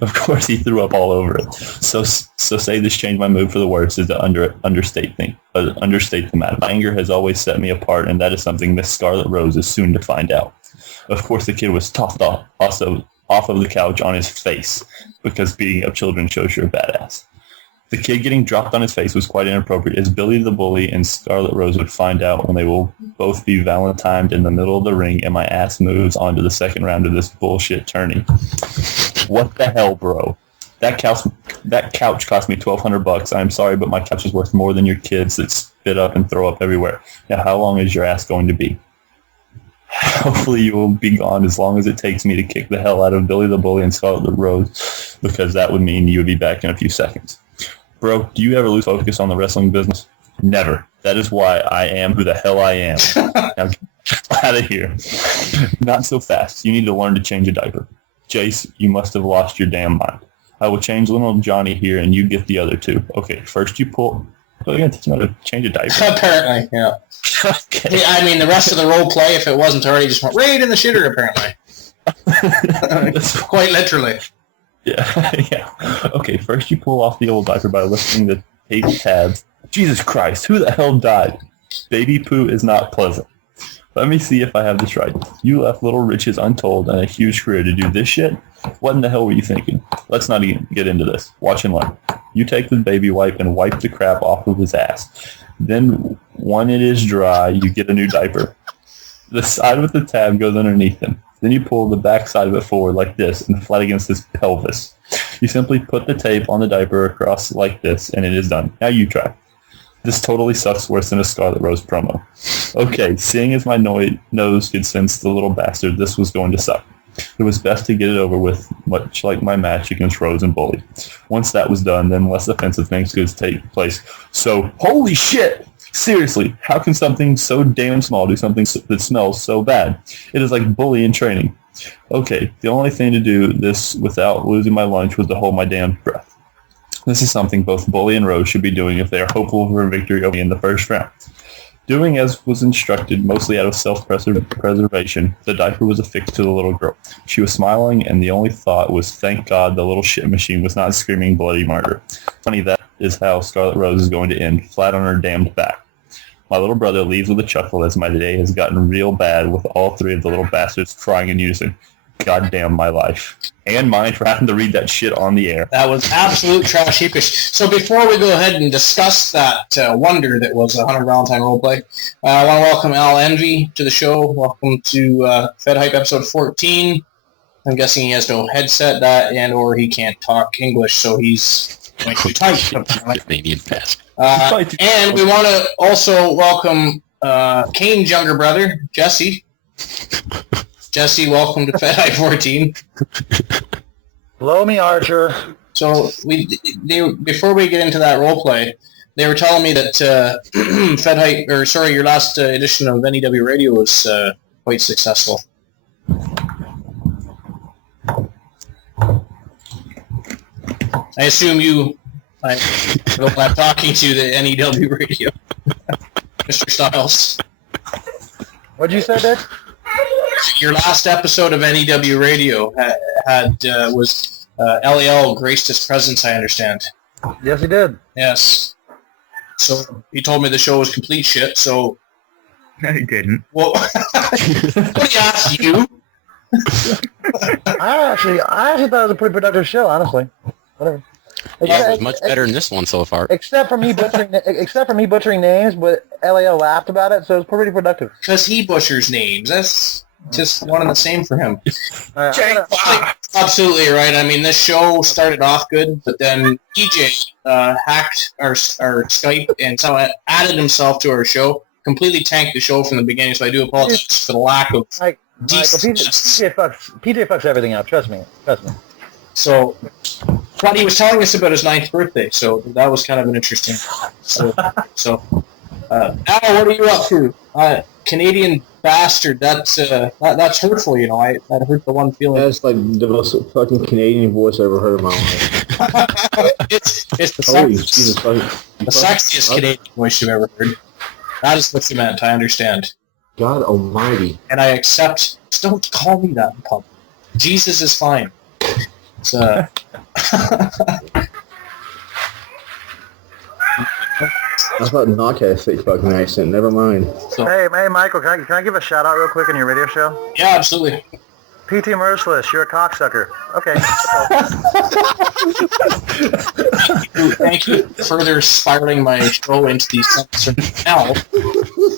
Of course, he threw up all over it. So say this changed my mood for the worse is to understate the matter. My anger has always set me apart, and that is something Miss Scarlet Rose is soon to find out. Of course, the kid was tossed off of the couch on his face, because beating up children shows you're a badass. The kid getting dropped on his face was quite inappropriate, as Billy the Bully and Scarlet Rose would find out when they will both be Valentined in the middle of the ring and my ass moves on to the second round of this bullshit tourney. What the hell, bro? That couch cost me $1,200. I'm sorry, but my couch is worth more than your kids that spit up and throw up everywhere. Now, how long is your ass going to be? Hopefully you will be gone as long as it takes me to kick the hell out of Billy the Bully and Scarlet Rose, because that would mean you would be back in a few seconds. Bro, do you ever lose focus on the wrestling business? Never. That is why I am who the hell I am. Now get out of here. Not so fast. You need to learn to change a diaper. Jace, you must have lost your damn mind. I will change little Johnny here and you get the other two. Okay, first you pull... Oh, you're going to teach him how to change a diaper? Apparently, yeah. Okay. Yeah, I mean, the rest of the role play, if it wasn't already, just went right in the shitter, apparently. Quite literally. Yeah. Okay, first you pull off the old diaper by lifting the tape tabs. Jesus Christ, who the hell died? Baby poo is not pleasant. Let me see if I have this right. You left little riches untold and a huge career to do this shit? What in the hell were you thinking? Let's not even get into this. Watch and learn. You take the baby wipe and wipe the crap off of his ass. Then, when it is dry, you get a new diaper. The side with the tab goes underneath him. Then you pull the back side of it forward like this and flat against his pelvis. You simply put the tape on the diaper across like this, and it is done. Now you try. This totally sucks worse than a Scarlet Rose promo. Okay, seeing as my nose could sense the little bastard, this was going to suck. It was best to get it over with, much like my match against Rose and Bully. Once that was done, then less offensive things could take place. So, holy shit! Seriously, how can something so damn small do something that smells so bad? It is like Bully in training. Okay, the only thing to do this without losing my lunch was to hold my damn breath. This is something both Bully and Rose should be doing if they are hopeful for a victory over me in the first round. Doing as was instructed, mostly out of self-preservation, the diaper was affixed to the little girl. She was smiling, and the only thought was, thank God the little shit machine was not screaming bloody murder. Funny, that is how Scarlet Rose is going to end, flat on her damned back. My little brother leaves with a chuckle as my day has gotten real bad with all three of the little bastards crying in unison. Goddamn my life. And mine for having to read that shit on the air. That was absolute trash heapish. So before we go ahead and discuss that wonder that was a Hunter Valentine roleplay, I want to welcome Al Envy to the show. Welcome to FedHype episode 14. I'm guessing he has no headset and or he can't talk English, so he's going to type. Canadian fast. And we want to also welcome Kane's younger brother, Jesse. Jesse, welcome to FedHype 14. Blow me, Archer. So before we get into that roleplay, they were telling me that your last edition of NEW Radio was quite successful. I assume I'm talking to the NEW Radio, Mr. Styles. What'd you say, Dick? Your last episode of NEW Radio was LEL graced his presence, I understand. Yes, he did. Yes. So he told me the show was complete shit, so... No, he didn't. Well, what he asked you? I actually thought it was a pretty productive show, honestly. Whatever. Yeah, it was much better than this one so far. Except for me butchering names, but LAL laughed about it, so it was pretty productive. Because he butchers names. That's just one and the same for him. Absolutely right. I mean, this show started off good, but then EJ hacked our Skype and so added himself to our show, completely tanked the show from the beginning, so I do apologize for the lack of decency. PJ fucks everything up, trust me. So, but he was telling us about his 9th birthday, so that was kind of an interesting. Al, what are you up to? Canadian bastard. That's hurtful. You know, that hurt the one feeling. That's like the most fucking Canadian voice I ever heard in my life. it's the sexiest Canadian voice you've ever heard. That is what you meant. I understand. God Almighty. And I accept. Just don't call me that in public. Jesus is fine. It's, I thought Knock had a thick fucking accent. Never mind. So, Hey, Michael, can I give a shout out real quick on your radio show? yeah, absolutely. PT Merciless, you're a cocksucker. Okay. Thank you for further spiraling my show into the censor now.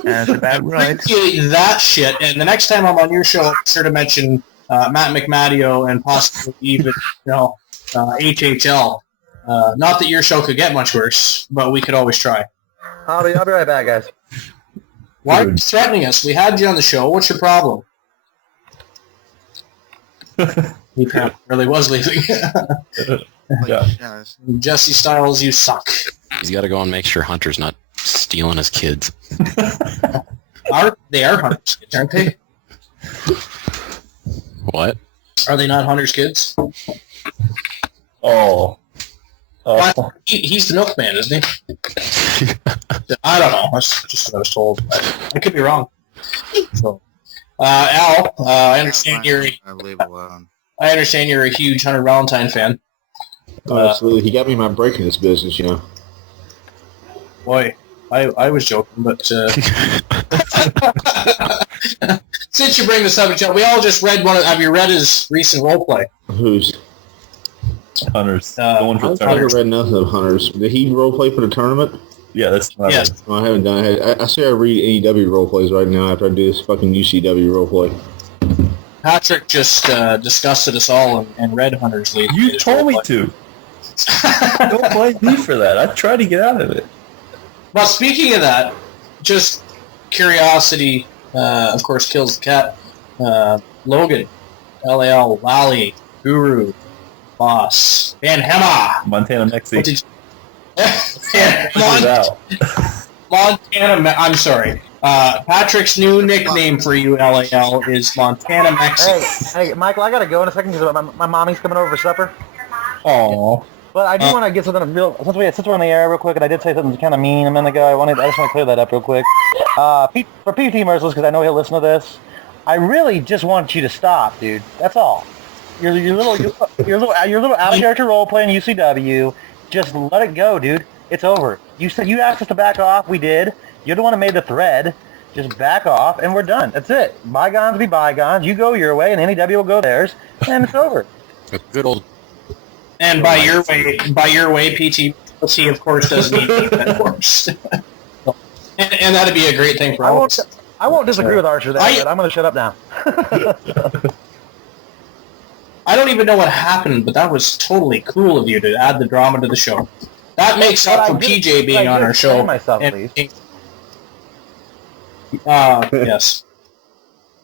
That's about right. That shit, and the next time I'm on your show, I'll be sure to mention Matt McMadio and possibly even HHL. Not that your show could get much worse, but we could always try. I'll be right back, guys. Why are you threatening us? We had you on the show. What's your problem? He really was leaving. Yeah. Jesse Styles, you suck. He's got to go and make sure Hunter's not stealing his kids. They are Hunter's kids, aren't they? What? Are they not Hunter's kids? Oh. He's the milkman, isn't he? I don't know. That's just what I was told. I could be wrong. So, Al, I understand you're a huge Hunter Valentine fan. Oh, absolutely. He got me my break in this business, you know. Boy, I was joking, but since you bring the subject up, we all just read have you read his recent roleplay? Who's? Hunter's. Going for the I haven't tournament. read nothing of Hunter's. Did he roleplay for the tournament? Yeah, that's what I Yes. read. No, I haven't done it. I say I read AEW roleplays right now after I do this fucking UCW roleplay. Patrick just disgusted us all and read Hunter's lead. You told me to. Don't blame me for that. I tried to get out of it. Well, speaking of that, just curiosity, of course, kills the cat. Logan, LAL, Lally, Guru, Boss, Van Hemma, Montana Mexi. Montana. I'm sorry. Patrick's new nickname for you, LAL, is Montana Mexi. Hey, Michael, I gotta go in a second because my mommy's coming over for supper. Oh. But I do want to get something real. Since we're on the air real quick, and I did say something kind of mean a minute ago. I just want to clear that up real quick. For PT Merciless, because I know he'll listen to this. I really just want you to stop, dude. That's all. Your little out of character role playing UCW. Just let it go, dude. It's over. You said you asked us to back off. We did. You're the one who made the thread. Just back off, and we're done. That's it. Bygones be bygones. You go your way, and NEW will go theirs, and it's over. A good old. And by your way, PT, of course, does need that works. and that'd be a great thing for all of us. I won't disagree with Archer there, but I'm going to shut up now. I don't even know what happened, but that was totally cool of you to add the drama to the show. That makes up for PJ being on our show. Myself, please. Yes.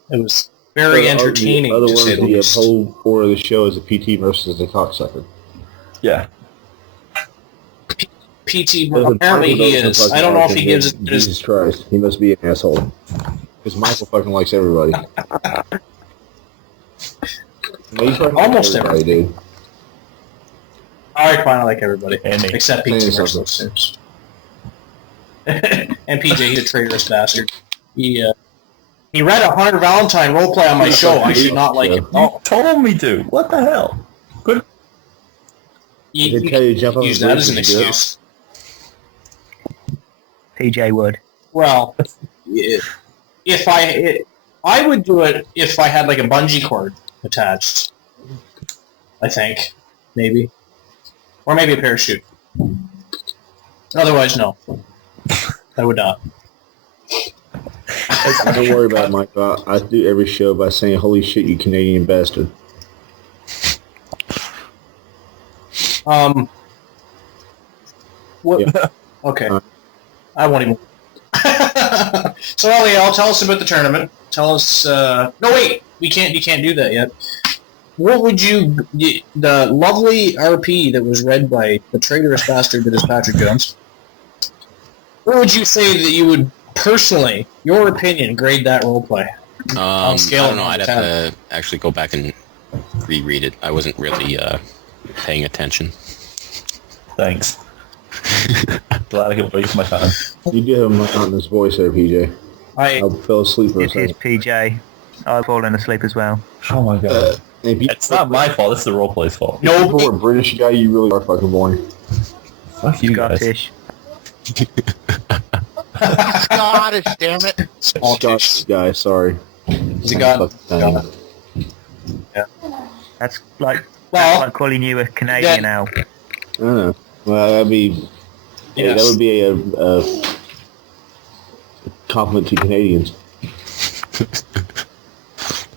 It was very entertaining. Other to words, say the the least. whole core of the show is a PT versus a cocksucker. Yeah. PT, apparently he is. I don't know if he gives it Jesus Christ, he must be an asshole. Because Michael fucking likes everybody. Almost everybody, dude. I finally like everybody, And me. except PT Merciless. And PJ, he's a traitorous bastard. He read a Hunter Valentine roleplay on my show. I should not like it. You told me to. What the hell? Good. You Did tell you to jump on use the that bridge as an and do it? excuse. PJ would. Well, if I would do it if I had like a bungee cord attached. I think, maybe, or maybe a parachute. Otherwise, no, I would not. Don't worry about it, Mike. I do every show by saying, "Holy shit, you Canadian bastard." What? Yeah. Okay. I won't even. So, Eliel, tell us about the tournament. Tell us. No, wait. You can't do that yet. What would you? The lovely RP that was read by the traitorous bastard that is Patrick Jones. What would you say that you would personally, your opinion, grade that roleplay? On scale I don't know. of I'd 10. have to actually go back and reread it. I wasn't really paying attention. Thanks. Glad I could waste my time. You do have a monotonous voice there, PJ. I fell asleep for a It is second. PJ. I've fallen asleep as well. Oh my god. It's It's not my fault. It's the roleplay's fault. No, for a British guy, you really are fucking boring. Fuck you guys. Scottish. Scottish, damn it. Scottish guy, sorry. Is it God? That's like Well, calling you a Canadian now. I don't know. Well, that'd be... Yeah, that Yes. would be a compliment to Canadians.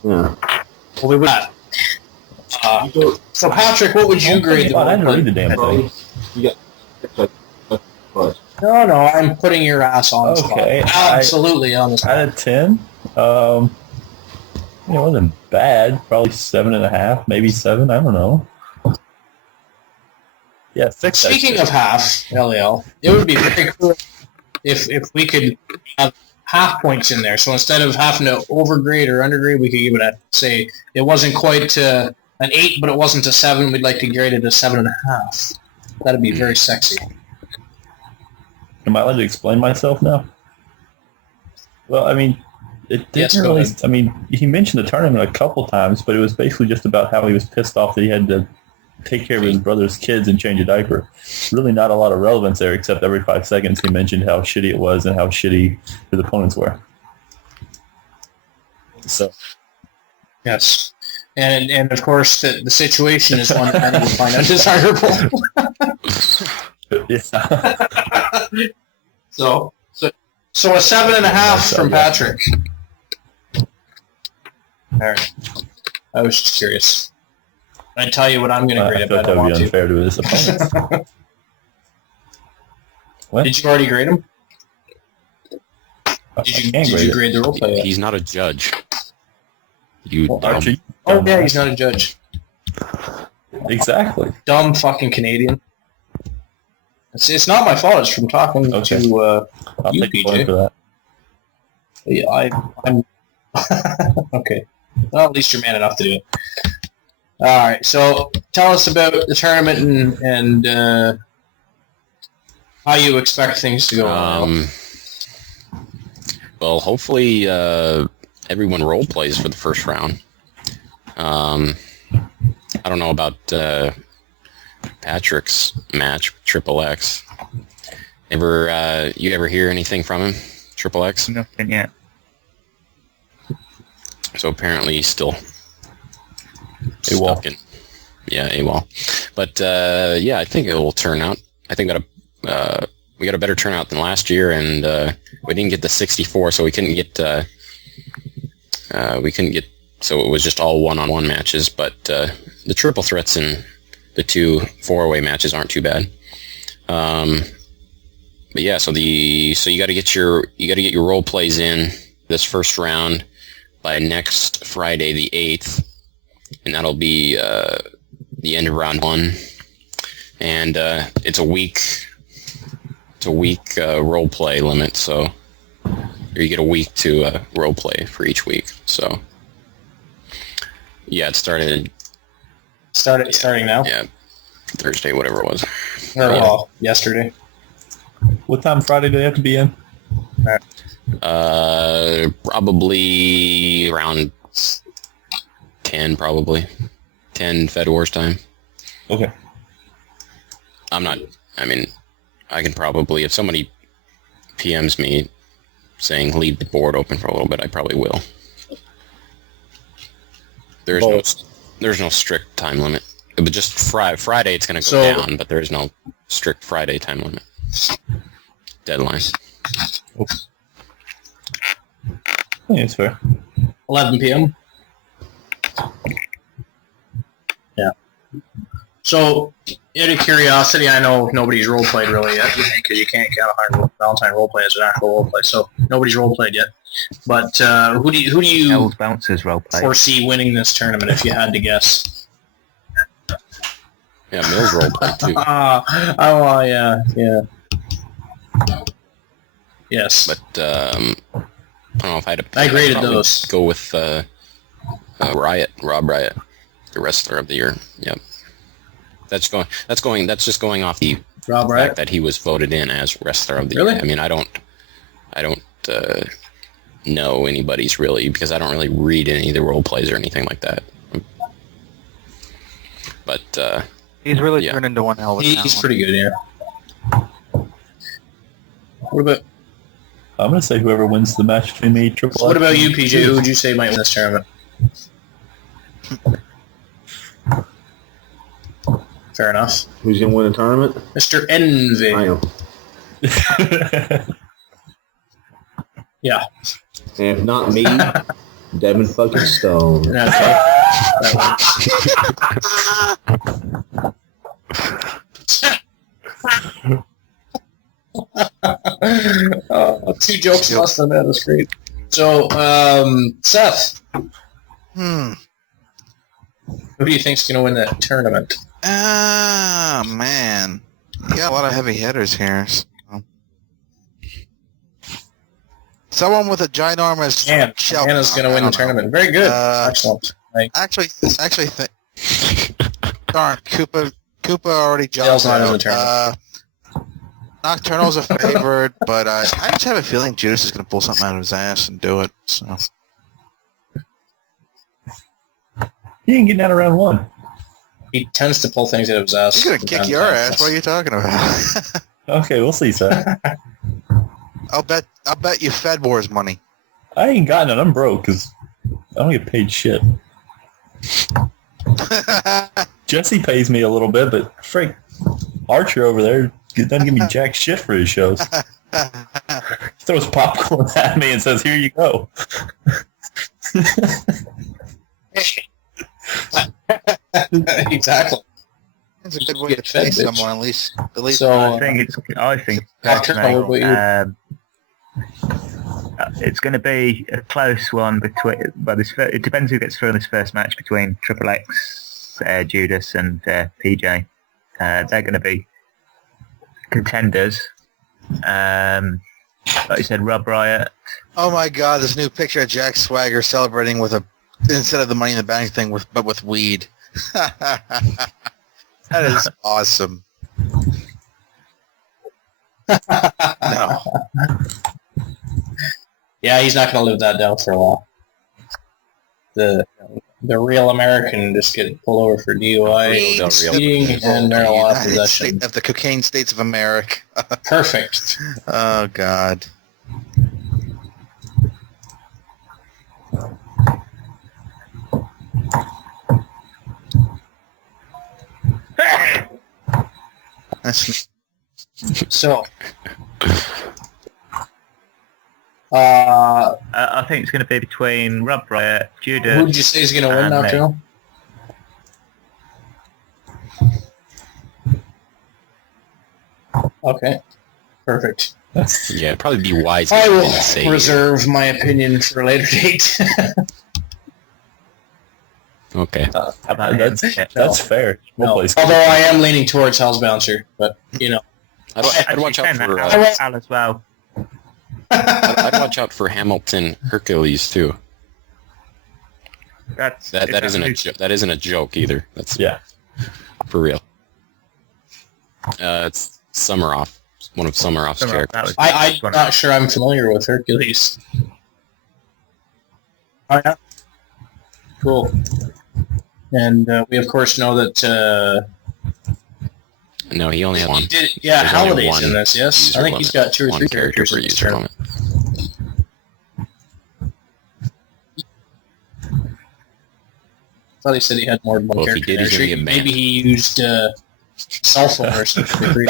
Yeah. Well, we would not. So, Patrick, what would you grade the I didn't read the roleplay? damn thing. You got... No, I'm putting your ass on the spot. Okay, Absolutely on the spot. Out of 10, it wasn't bad. Probably 7.5, maybe 7. I don't know. Yeah, 6. Speaking of half, LEL, it would be very cool if we could have half points in there. So instead of having to overgrade or undergrade, we could give it a, say, it wasn't quite an 8, but it wasn't a 7. We'd like to grade it a 7.5. That'd be very sexy. Am I allowed to explain myself now? Well, I mean, it didn't Yes, go really. ahead. I mean, he mentioned the tournament a couple times, but it was basically just about how he was pissed off that he had to take care of his brother's kids and change a diaper. Really not a lot of relevance there, except every 5 seconds he mentioned how shitty it was and how shitty his opponents were. So, Yes. And of course, the situation is one that many would find undesirable. yeah. So a 7.5 from Patrick. All right. I was just curious. I'd tell you what I'm going to grade I it, but I thought don't that would want be to. unfair to his opponents. What? Did you already grade him? Did you grade the roleplay? He's not a judge. You Well, dumb. Archie, Oh yeah, he's not a judge. exactly. Dumb fucking Canadian. It's not my fault. It's from talking Okay. to I'll you, take the blame PJ. for that. Yeah, I'm okay. Well, at least you're man enough to do it. All right. So tell us about the tournament and how you expect things to go. Well, hopefully everyone role plays for the first round. I don't know about Patrick's match with Triple X. You ever hear anything from him, Triple X? Nothing yet. So apparently he's still AWOL. stuck in. Yeah, AWOL. But yeah, I think it will turn out. I think we got a better turnout than last year, and we didn't get the 64, so we couldn't get. So it was just all one-on-one matches. But the triple threats and the 2 4-way matches aren't too bad. But yeah, so you got to get your role plays in this first round by next Friday, the 8th, and that'll be the end of round 1. And it's a week. It's a week role play limit, so you get a week to role play for each week. So yeah, it started. Starting now. Yeah, Thursday, whatever it was. Well, yesterday. What time Friday do they have to be in? Probably around 10, probably 10 Fed Wars time. Okay. I can probably, if somebody PMs me saying leave the board open for a little bit, I probably will. There's no strict time limit. But just Friday it's going to go down, but there is no strict Friday time limit. Deadline. Oops. I think it's fair. 11 p.m. Yeah. So, out of curiosity, I know nobody's role played really yet because you can't count a Valentine role play as an actual role play. So nobody's role played yet. But who do you Hell's Bouncers role play. foresee winning this tournament if you had to guess? Yeah, Mills role play too. Yeah. Yes. But I don't know if I had to. I graded I'd probably those. Go with Rob Riot, the wrestler of the year. Yep. That's just going off the Rob fact Riot? that he was voted in as wrestler of the Really? year. I mean, I don't know anybody's really, because I don't really read any of the role plays or anything like that. But He's really Yeah. turned into one hell of a He's talent. pretty good, yeah. What about I'm going to say whoever wins the match between me, Triple X. what about you, PJ? Who would you say might win this tournament? Fair enough. Who's going to win the tournament? Mr. Envy. I am. Yeah. And if not me, Devin fucking Stone. Okay. Oh, 2 jokes less than that. That's great. So, Seth, who do you think's going to win that tournament? Man. You got a lot of heavy hitters here. So. Someone with a ginormous shelf. Anna's going to win the tournament. Very good. Excellent. Actually, darn, Koopa already Dale's jumped not in the out. tournament. Nocturnal's a favorite, but I just have a feeling Judas is going to pull something out of his ass and do it. So He ain't getting out of round 1. He tends to pull things out of his ass. he's going to kick your ass. What are you talking about? Okay, we'll see, Seth. I'll bet you Fed Wars money. I ain't got none. I'm broke because I don't get paid shit. Jesse pays me a little bit, but Frank Archer over there doesn't give me jack shit for his shows. He throws popcorn at me and says, "Here you go." Exactly. That's a good way to pay someone, at least. So, I think Nocturnal, what about It's going to be a close one between. Well, it depends who gets through in this first match between Triple X, Judas, and PJ. They're going to be contenders. Like you said, Rob Riot. Oh my God! This new picture of Jack Swagger celebrating with instead of the Money in the Bank thing but with weed. That is awesome. No. Yeah, he's not going to live that down for a while. The real American just get pulled over for DUI, speeding, and marijuana possession. Of the cocaine states of America. Perfect. Oh God. That's So, I think it's going to be between Rob Riot, Judas. who did you say is going to win now, me. Joe? Okay, perfect. Yeah, it'd probably be wise. I to will say reserve my opinion for a later date. Okay. That's fair. No. Although I am leaning towards Hell's Bouncer, but you know, I'd watch out for. Al as well. I'd watch out for Hamilton Hercules too. That isn't a joke either. That's for real. It's Summeroff, one of Summeroff's characters. I'm not sure I'm familiar with Hercules. Oh yeah. Cool. And we of course know that. No, he only had one. Yeah, Halliday's in this. Yes, I think he's got 2 or 3 characters in this tournament. I thought he said he had more than one character. If he did, maybe he used cell phone or something. You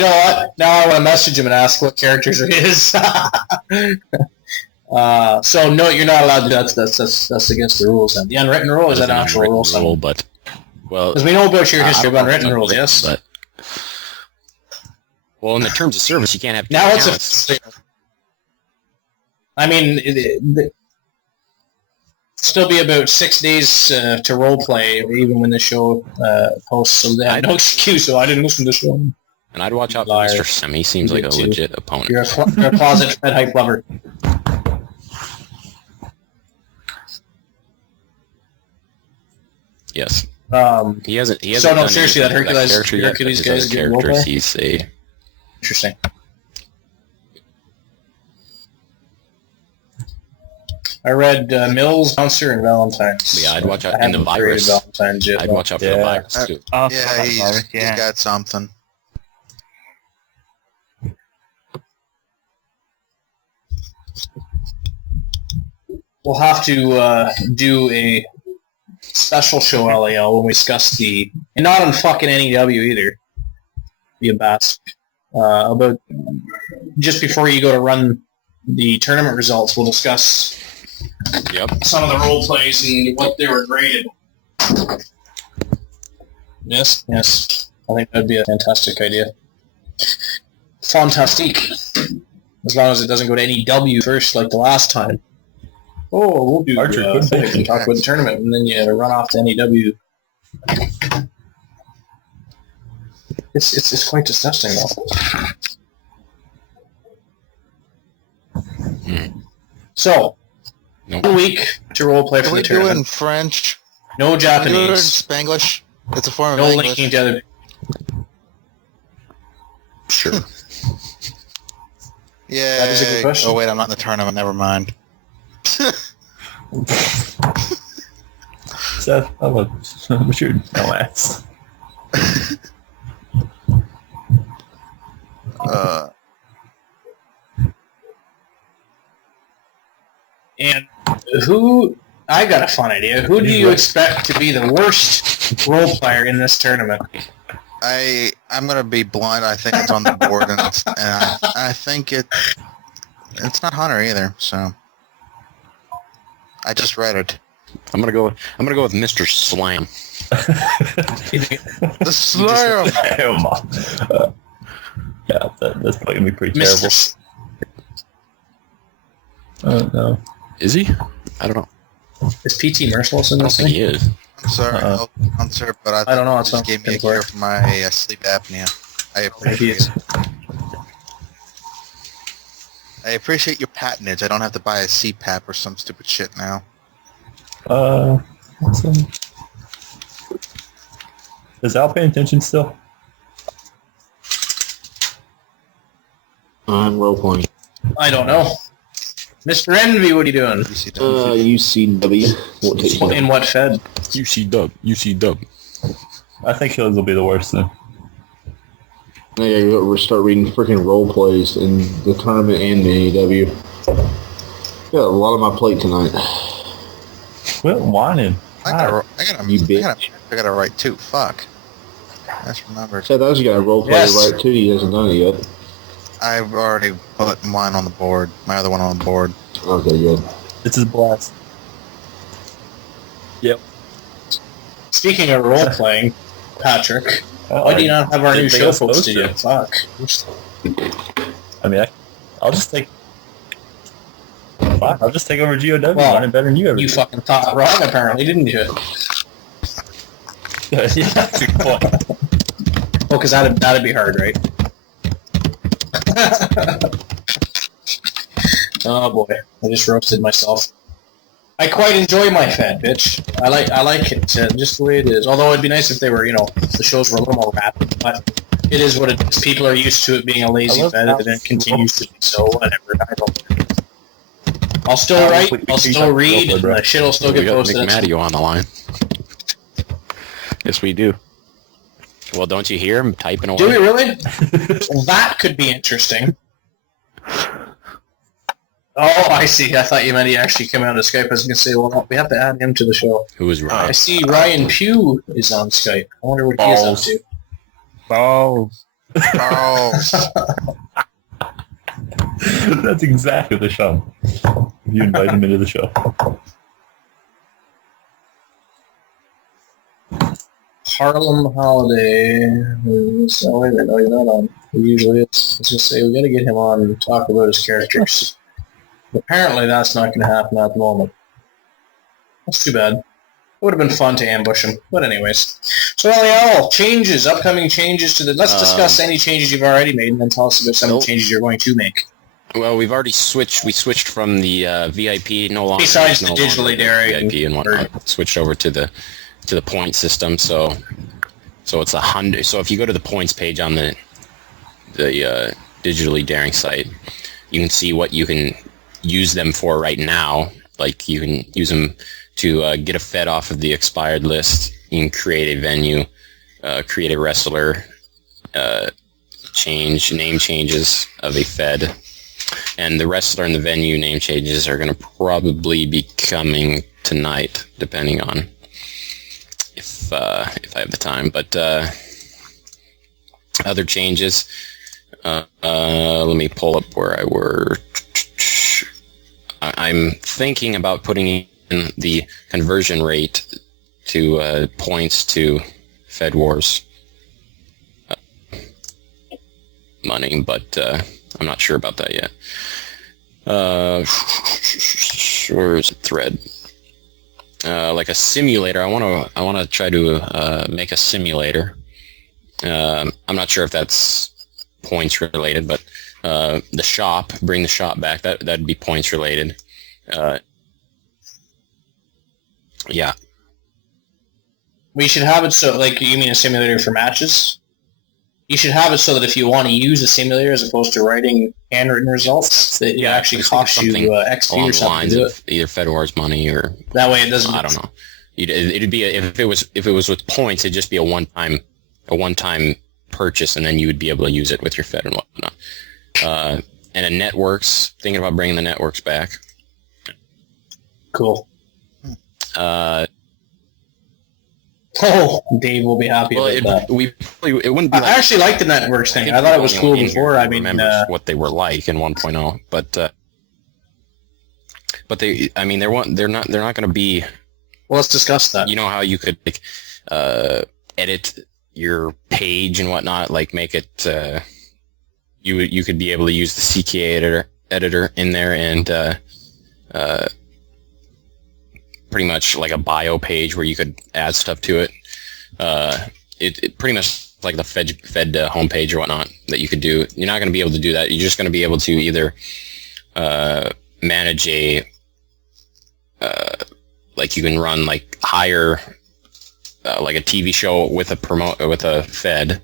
know what? Now I want to message him and ask what characters it is. So no, you're not allowed to do that. That's against the rules. Then the unwritten rule is that an actual rule, but because we know about your history of unwritten rules, yes. But in the terms of service, you can't have. Now it's I mean, still be about 6 days to roleplay, even when the show posts. So they have no excuse. So I didn't listen to the show. And I'd watch out for Mr. Sim. He seems like a legit opponent. You're a closet FedHype lover. Yes. He hasn't. So no, seriously, that Hercules guy's good roleplay. He's a interesting. I read Mills, Bouncer, and Valentine's. Yeah, I'd watch out in the virus. I'd watch out for the virus too. He's got something. We'll have to do a special show, LAL, when we discuss and not on fucking NEW either, be a bastard, about just before you go to run the tournament results, we'll discuss some of the role plays and what they were graded. Yes, I think that'd be a fantastic idea. Fantastique. As long as it doesn't go to NEW first like the last time. Oh, we'll do Archer and talk about the tournament, and then you run off to NEW. It's quite disgusting, though. So, 1 week to roleplay for the tournament. Can we do it in French? No Japanese. Can we do it in Spanglish? It's a form of no English. Linking to other. Sure. Yeah. That is a good question. Oh wait, I'm not in the tournament. Never mind. Seth, I'm sure no ass. And I got a fun idea. Who do you expect to be the worst role player in this tournament? I'm gonna be blunt. I think it's on the board, and I think it's not Hunter either. So I just read it. I'm gonna go with Mr. Slam. The slam! Yeah, that's probably gonna be pretty terrible. Oh no. Is he? I don't know. Is PT Merciless in I don't this think thing? he is. I'm sorry, answer, but I don't know. It It's just not gave me a good for cure it. for my sleep apnea. I appreciate it. I appreciate your patronage. I don't have to buy a CPAP or some stupid shit now. Is Al paying attention still? I'm role-playing. I don't know. Mr. Envy, what are you doing? UCW. Won't take long. In what Fed? UC dub. I think his will be the worst then. Yeah, we'll start reading freaking role plays in the tournament and the AEW. Got a lot on my plate tonight. Quit whining. I gotta write too. Fuck. I just remembered. Said I was got a role play right too. He hasn't done it yet. I've already put mine on the board. My other one on the board. Okay, good. It's his blast. Yep. Speaking of role-playing, Patrick, why do you not have our new show posted yet? Fuck. I mean, I'll just take... Fine, I'll just take over GOW. Well, running better than you ever You did. fucking thought wrong, apparently, didn't you? Yeah, that's a good point. Well, because that'd be hard, right? Oh boy, I just roasted myself. I quite enjoy my Fed, bitch. I like it just the way it is. Although it'd be nice if they were, the shows were a little more rapid. But it is what it is. People are used to it being a lazy Fed, and it continues to be so. Whatever. I don't. I'll still write. I'll still read. And the shit will still get posted. We got Nick Matty on the line. Yes, we do. Well, don't you hear him typing away? Do we really? Well, that could be interesting. Oh, I see. I thought you meant he actually came out of Skype. I was going to say, well, we have to add him to the show. Who is Ryan? I see Ryan Pugh is on Skype. I wonder what he's up to. Balls. Oh, That's exactly the show. You invite him into the show. Harlem Holiday. Oh, wait a minute. No, you're not on. He usually is. I was going to say, we got to get him on and talk about his characters. Apparently, that's not going to happen at the moment. That's too bad. It would have been fun to ambush him. But anyways. So, Eliel, upcoming changes to the... Let's discuss any changes you've already made, and then tell us about some of the changes you're going to make. Well, we've already switched. We switched from the VIP, no longer... Besides the digitally daring. VIP and whatnot. Switched over to the point system, so it's 100. So if you go to the points page on the digitally daring site, you can see what you can use them for right now. Like you can use them to get a Fed off of the expired list. You can create a venue, create a wrestler, name changes of a Fed, and the wrestler and the venue name changes are going to probably be coming tonight, depending on if I have the time. But other changes. Let me pull up where I were. I'm thinking about putting in the conversion rate to points to Fed Wars money, but I'm not sure about that yet. Where is it? Thread. Like a simulator. I want to try to make a simulator. I'm not sure if that's points related, but the shop, bring the shop back. That'd be points related. Yeah. We should have it so, like, you mean a simulator for matches? You should have it so that if you want to use a simulator as opposed to writing handwritten results, that it actually costs you XP or something to do it. Either Fed Wars money or that way it doesn't. I don't know. It'd be if it was with points, it'd just be a one time purchase, and then you would be able to use it with your Fed and whatnot. And a networks, thinking about bringing the networks back. Cool. Dave will be happy about that. It wouldn't be. I actually like the networks thing. I thought it was cool before. I mean, remember what they were like in 1.0, but they. I mean, they're not going to be. Well, let's discuss that. You know how you could edit your page and whatnot, like make it, you could be able to use the CK editor in there and pretty much like a bio page where you could add stuff to it. It pretty much like the Fed homepage or whatnot that you could do. You're not going to be able to do that. You're just going to be able to either manage a like you can run like hire like a TV show with a Fed,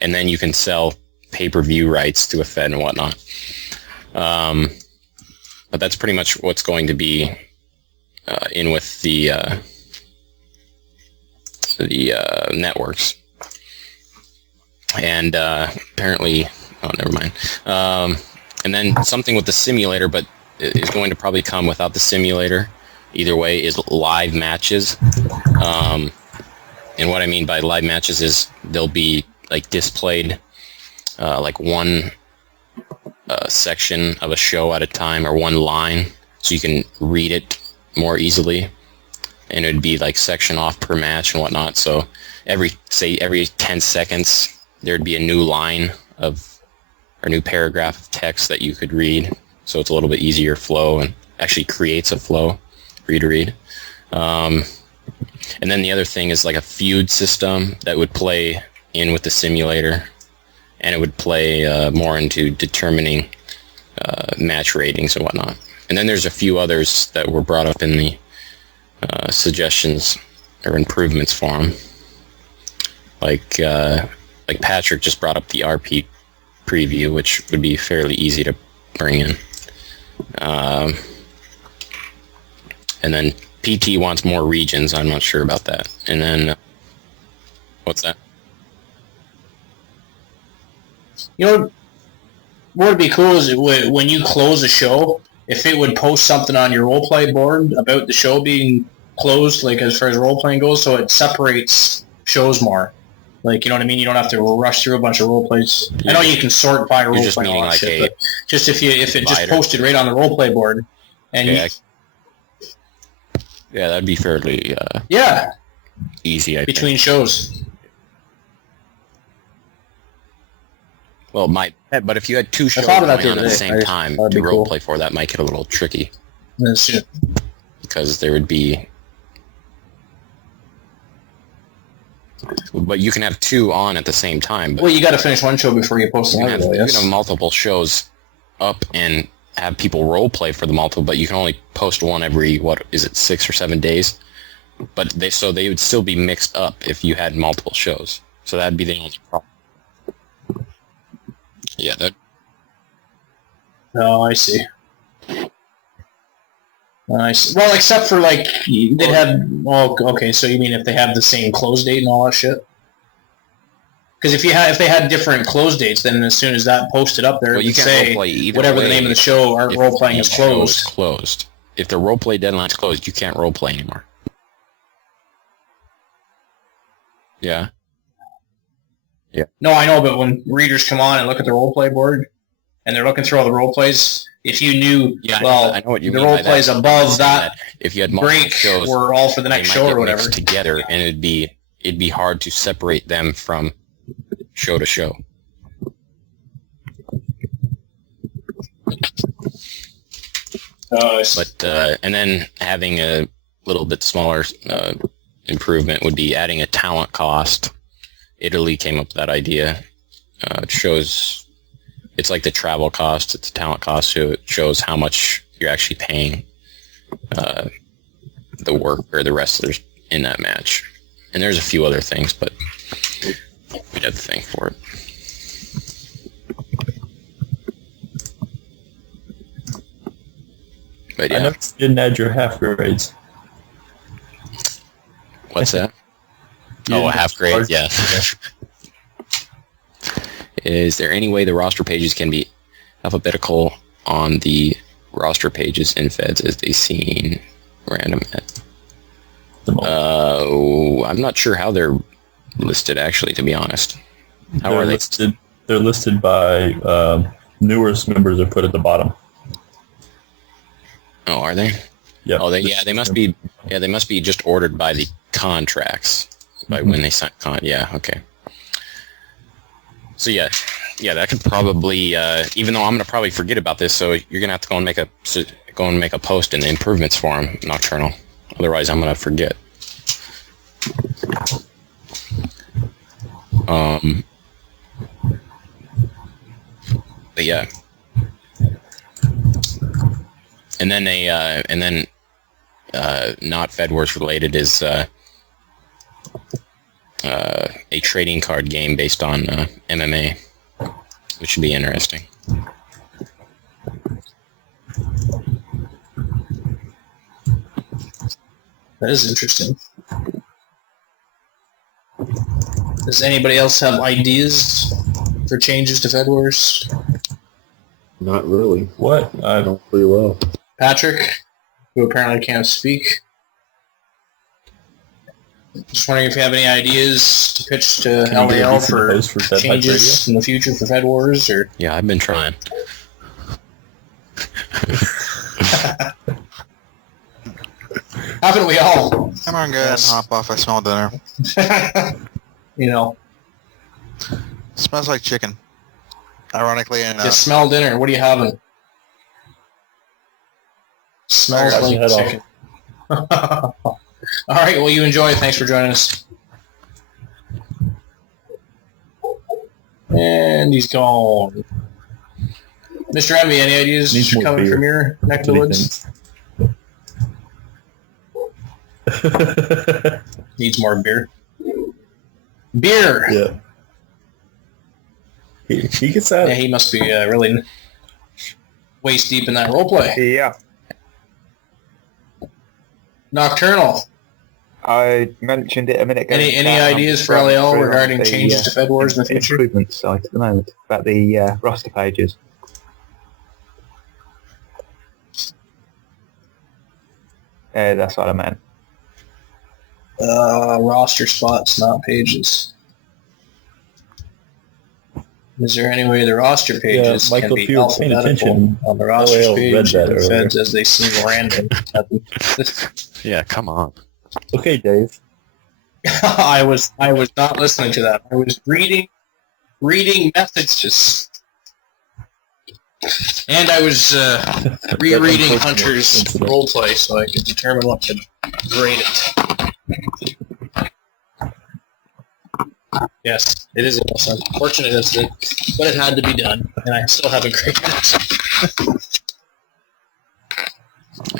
and then you can sell pay-per-view rights to a Fed and whatnot. But that's pretty much what's going to be in with the networks. And apparently, oh, never mind. And then something with the simulator, but is going to probably come without the simulator. Either way, is live matches. And what I mean by live matches is they'll be like displayed like one section of a show at a time, or one line, so you can read it more easily. And it would be like section off per match and whatnot. So every 10 seconds, there'd be a new line or new paragraph of text that you could read. So it's a little bit easier flow and actually creates a flow for you to read. And then the other thing is like a feud system that would play in with the simulator, and it would play more into determining match ratings and whatnot. And then there's a few others that were brought up in the suggestions or improvements forum. Like Patrick just brought up the RP preview, which would be fairly easy to bring in. And then PT wants more regions. I'm not sure about that. And then, what's that? You know, what would be cool is when you close a show, if it would post something on your roleplay board about the show being closed, like as far as roleplaying goes, so it separates shows more. Like, you know what I mean? You don't have to rush through a bunch of roleplays. I know you can sort by roleplay and all that shit, but just if it just posted right on the roleplay board, and yeah, that'd be fairly easy. I between think. Shows. Well, but if you had two shows going on at the same time to roleplay for, that might get a little tricky. That's true. Because there would be... But you can have two on at the same time. But well, you got to finish one show before you post another. You can have multiple shows up and have people roleplay for the multiple, but you can only post one every, 6 or 7 days? But they would still be mixed up if you had multiple shows. So that'd be the only problem. Yeah, that... Oh, I see. Well, except for, like, they'd have... Well, okay, so you mean if they have the same close date and all that shit? Because if they had different close dates, then as soon as that posted up there, well, you can't say whatever the name of the show, our role-playing is closed. If the roleplay deadline's closed, you can't roleplay anymore. Yeah. Yeah. No, I know, but when readers come on and look at the roleplay board, and they're looking through all the roleplays, if you knew, I know what you mean the roleplays above that, if you had break shows, were all for the next show or whatever, together, and it'd be hard to separate them from show to show. But and then having a little bit smaller improvement would be adding a talent cost. Italy came up with that idea. It shows, it's like the travel cost, it's a talent cost, so it shows how much you're actually paying the work or the wrestlers in that match. And there's a few other things, but we'd have to think for it. But yeah. I noticed you didn't add your half grades. What's that? Oh, a half grade, yeah. Is there any way the roster pages can be alphabetical on the roster pages in Feds as they seen random at? I'm not sure how they're listed, actually, to be honest. How are they listed? They're listed by newest members are put at the bottom. Oh, are they? Yeah. Oh, they must be. Yeah, they must be just ordered by the contracts. by when they sign yeah, okay. So yeah, that could probably, even though I'm gonna probably forget about this, so you're gonna have to go and make a post in the improvements forum, Nocturnal. Otherwise, I'm gonna forget. But yeah, and then not Fed Wars related is a trading card game based on MMA, which should be interesting. That is interesting. Does anybody else have ideas for changes to Fed Wars? Not really. What? I know pretty well. Patrick, who apparently can't speak. Just wondering if you have any ideas to pitch to Can you be a LAL decent for host for FedHype changes in the future for Fed Wars, or Yeah, I've been trying. haven't we all? Come on, guys, Yes. hop off. I smell dinner. You know, Smells like chicken. Ironically enough. you smell dinner. What are you having? Smells Cut like your head off. chicken. All right, well, you enjoy it. Thanks for joining us. And he's gone. Mr. Envy, any ideas Needs more coming beer. from your neck of the What do you woods? Needs more beer. Beer! Yeah. He gets that. Yeah, he must be really waist deep in that roleplay. Yeah. Nocturnal. I mentioned it a minute ago. Any ideas for LAL regarding changes to Fed Wars in the future? Improvement site at the moment, about the roster pages. That's what I meant. Roster spots, not pages. Is there any way the roster pages Michael, can if be you were paying alphabetical attention, on the roster LAL page read that of the earlier. Feds as they seem random? Yeah, come on. Okay, Dave. I was not listening to that. I was reading messages, and I was rereading Hunter's roleplay so I could determine what to grade it. Yes, it is an unfortunate incident, but it had to be done, and I still haven't graded it.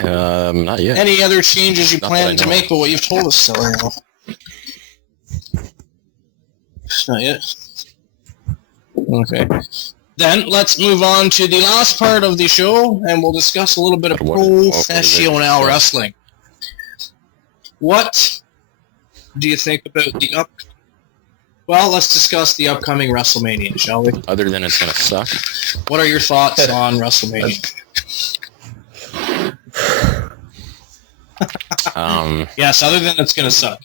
Not yet. Any other changes you Not that I plan to know make, but what you've told us, so not yet. Okay. Then let's move on to the last part of the show, and we'll discuss a little bit of What is it? professional wrestling. What do you think about the Well, let's discuss the upcoming WrestleMania, shall we? Other than it's gonna suck. What are your thoughts on WrestleMania? Yes, other than it's gonna suck.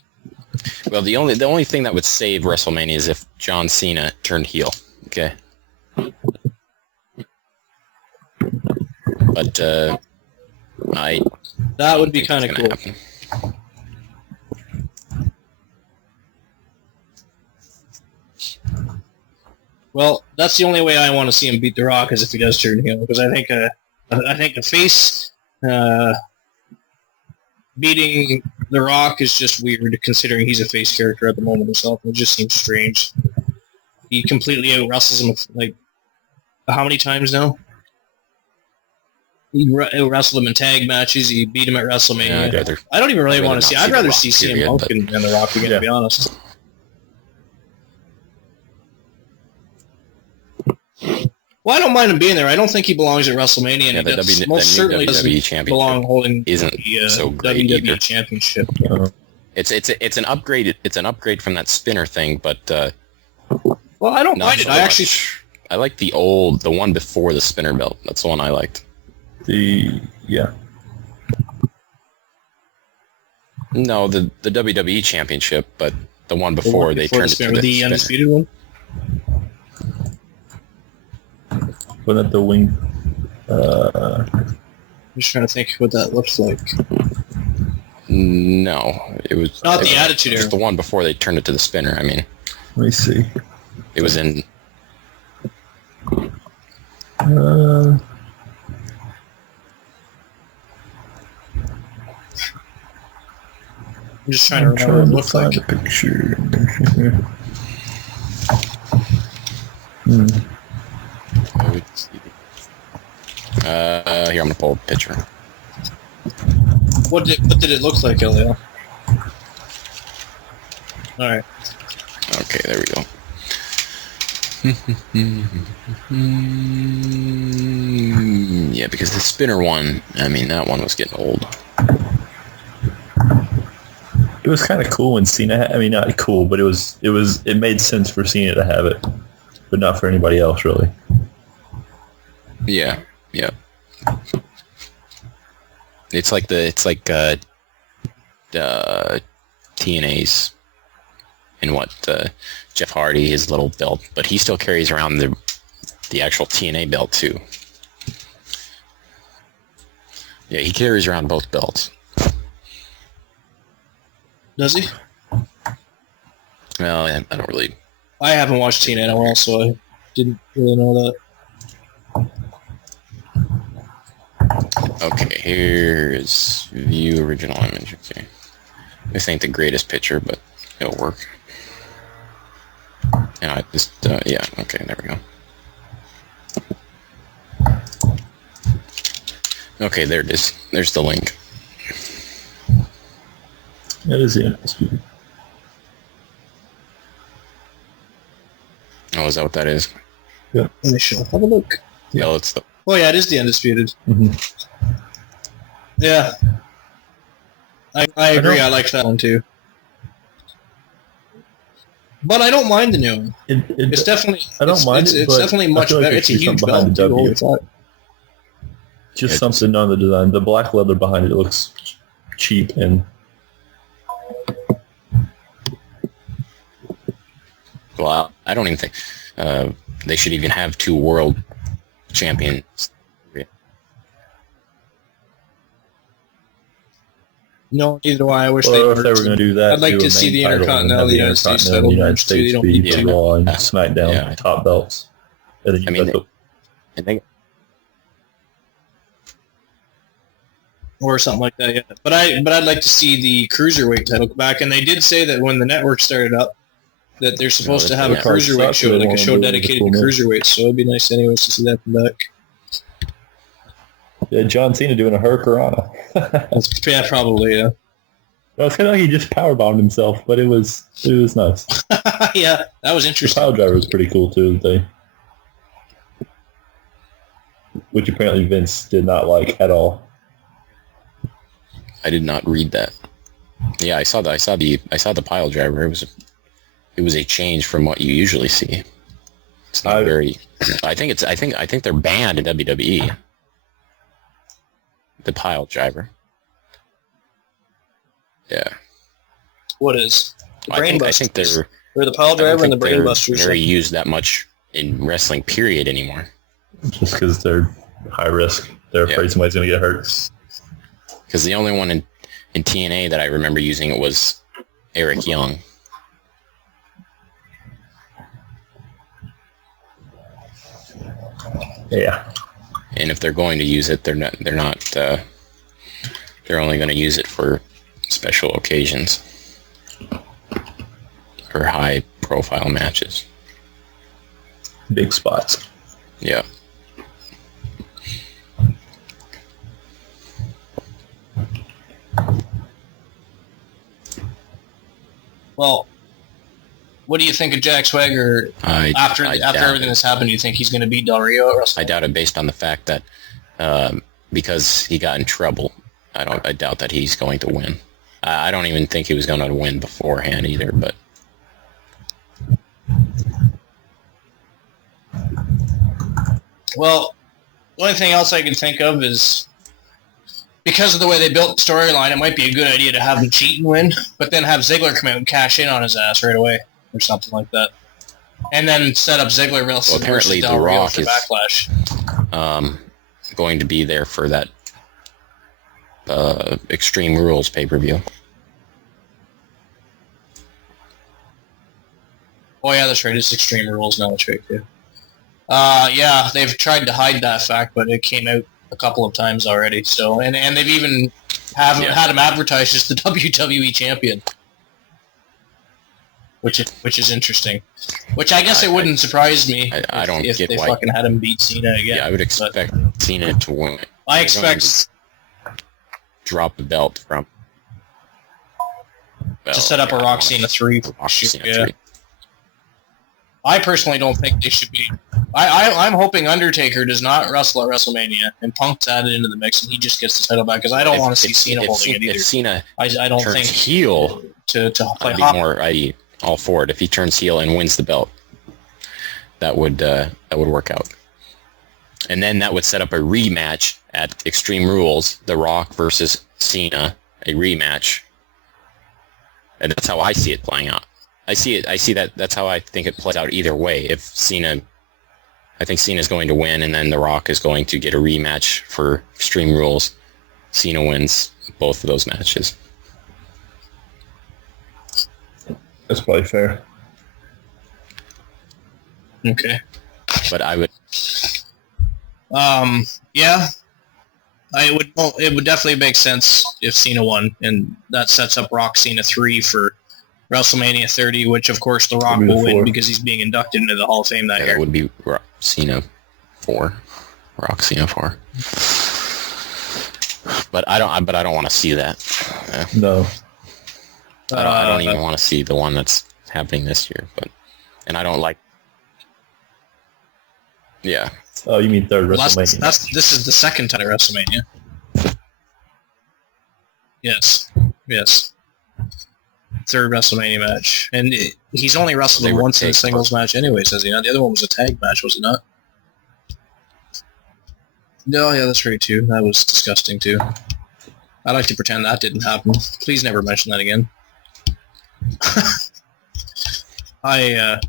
Well, the only thing that would save WrestleMania is if John Cena turned heel. Okay. But That would be kind of cool. Happen. Well, that's the only way I want to see him beat The Rock is if he does turn heel, because I think a face beating The Rock is just weird, considering he's a face character at the moment himself. It just seems strange. He completely out-wrestles him, like, how many times now? He wrestled him in tag matches. He beat him at WrestleMania. Yeah, I don't even really I'd want to see. rather I'd not rather see see The CM Rock, Punk period, than The Rock again, to be honest. Well, I don't mind him being there. I don't think he belongs at WrestleMania, and Yeah, he the does, new most certainly WWE doesn't Championship belong holding isn't the so great WWE either. Championship. It's an upgrade. It's an upgrade from that spinner thing, but Well, I don't not mind it. so I actually, much. I like the one before the spinner belt. That's the one I liked. No, the WWE Championship, but the one before they turned it to the the spinner. undisputed one. Wasn't that the wing? I'm just trying to think what that looks like. No, it was Not the Attitude It was Era. the one before they turned it to the spinner. I mean, Let me see. it was in. I'm just trying to remember what it looked like. a picture. Here, I'm gonna pull a picture. What did it look like, Elio? All right. Okay, there we go. Yeah, because the spinner one, I mean, that one was getting old. It was kind of cool when Cena. I mean, not cool, but it made sense for Cena to have it, but not for anybody else really. Yeah, yeah. It's like TNA's and what Jeff Hardy, his little belt, but he still carries around the actual TNA belt too. Yeah, he carries around both belts. Does he? Well, I don't really. I haven't watched TNA in a while, so I didn't really know that. Okay, here's view original image. Okay, this ain't the greatest picture, but it'll work. And I just yeah. Okay, there we go. Okay, there it is. There's the link. That is the Undisputed. Oh, is that what that is? Let me show. Have a look. Yeah, it's the. Oh yeah, it is the Undisputed. Mm-hmm. Yeah. I agree. I like that one too. But I don't mind the new one. It's definitely. I don't mind it. It's definitely much better. It's a huge belt too. Holy fuck. Just something on the design. The black leather behind it looks cheap and. Well, I don't even think they should even have two world champions. No, neither do I. I wish Well, they if they were going to do that, I'd like do to a see main the title and Intercontinental, have the United States title, Intercontinental, United merged too. They States don't be need for to. Raw and Yeah. SmackDown Yeah. top belts. And then you I mean, got the, I think Or something like that, yeah. But I'd like to see the cruiserweight title come back. And they did say that when the network started up, that they're supposed to have a yeah. cruiserweight show, like a show They wanna do dedicated the to full cruiserweights. So it'd be nice, anyways, to see that come back. yeah, John Cena doing a Hurricanrana. Yeah, probably, yeah. Well, it's kind of like he just powerbombed himself, but it was nice. Yeah, that was The interesting. pile driver was pretty cool too. Which apparently Vince did not like at all. I did not read that. Yeah, I saw the pile driver. It was a change from what you usually see. It's not very. I think they're banned in WWE. The pile driver. Yeah. What is? The I think Brainbusters. they're. Or the pile I don't driver and the think they're Brainbusters. very used that much in wrestling. Period anymore. Just because they're high risk. They're afraid somebody's going to get hurt. Because the only one in TNA that I remember using it was Eric Young. Yeah. And if they're going to use it, they're only going to use it for special occasions or high profile matches. Big spots. Yeah. Well, what do you think of Jack Swagger after everything that's happened? Do you think he's going to beat Del Rio at WrestleMania? I doubt it based on the fact that because he got in trouble. I doubt that he's going to win. I don't even think he was going to win beforehand either, but Well, one thing else I can think of is because of the way they built the storyline, it might be a good idea to have him cheat and win, but then have Ziggler come out and cash in on his ass right away or something like that. And then set up Ziggler versus apparently Del The Rio Rock for is Backlash. going to be there for that Extreme Rules pay-per-view. Oh yeah, that's right. It's Extreme Rules now. That's right too. Yeah, they've tried to hide that fact, but it came out a couple of times already. So, and they've even had him advertised as the WWE champion, which is interesting. Which I guess it wouldn't surprise me I don't if get they why. Fucking had him beat Cena again. Yeah, I would expect Cena to win. I expect drop the belt from to set up a Rock Cena 3. Yeah. I personally don't think they should be. I'm hoping Undertaker does not wrestle at WrestleMania and Punk's added into the mix and he just gets the title back because I don't want to see Cena holding it either. If Cena I don't think heel to play I'd be all for it. If he turns heel and wins the belt, that would work out. And then that would set up a rematch at Extreme Rules, The Rock versus Cena, a rematch. And that's how I see it playing out. I see that's how I think it plays out either way. I think Cena's going to win, and then The Rock is going to get a rematch for Extreme Rules. Cena wins both of those matches. That's probably fair. Okay. But I would... Yeah. It would definitely make sense if Cena won, and that sets up Rock Cena 3 for WrestleMania 30, which of course The Rock will win because he's being inducted into the Hall of Fame that year. That would be Cena 4. Rock Cena 4. But I don't want to see that. No. I don't even want to see the one that's happening this year. And I don't like... Yeah. Oh, you mean third WrestleMania? This is the second time at WrestleMania. Yes. Third WrestleMania match. And he's only wrestled him once in a singles match anyways, has he not? The other one was a tag match, was it not? No, yeah, that's right too. That was disgusting too. I like to pretend that didn't happen. Please never mention that again. I'm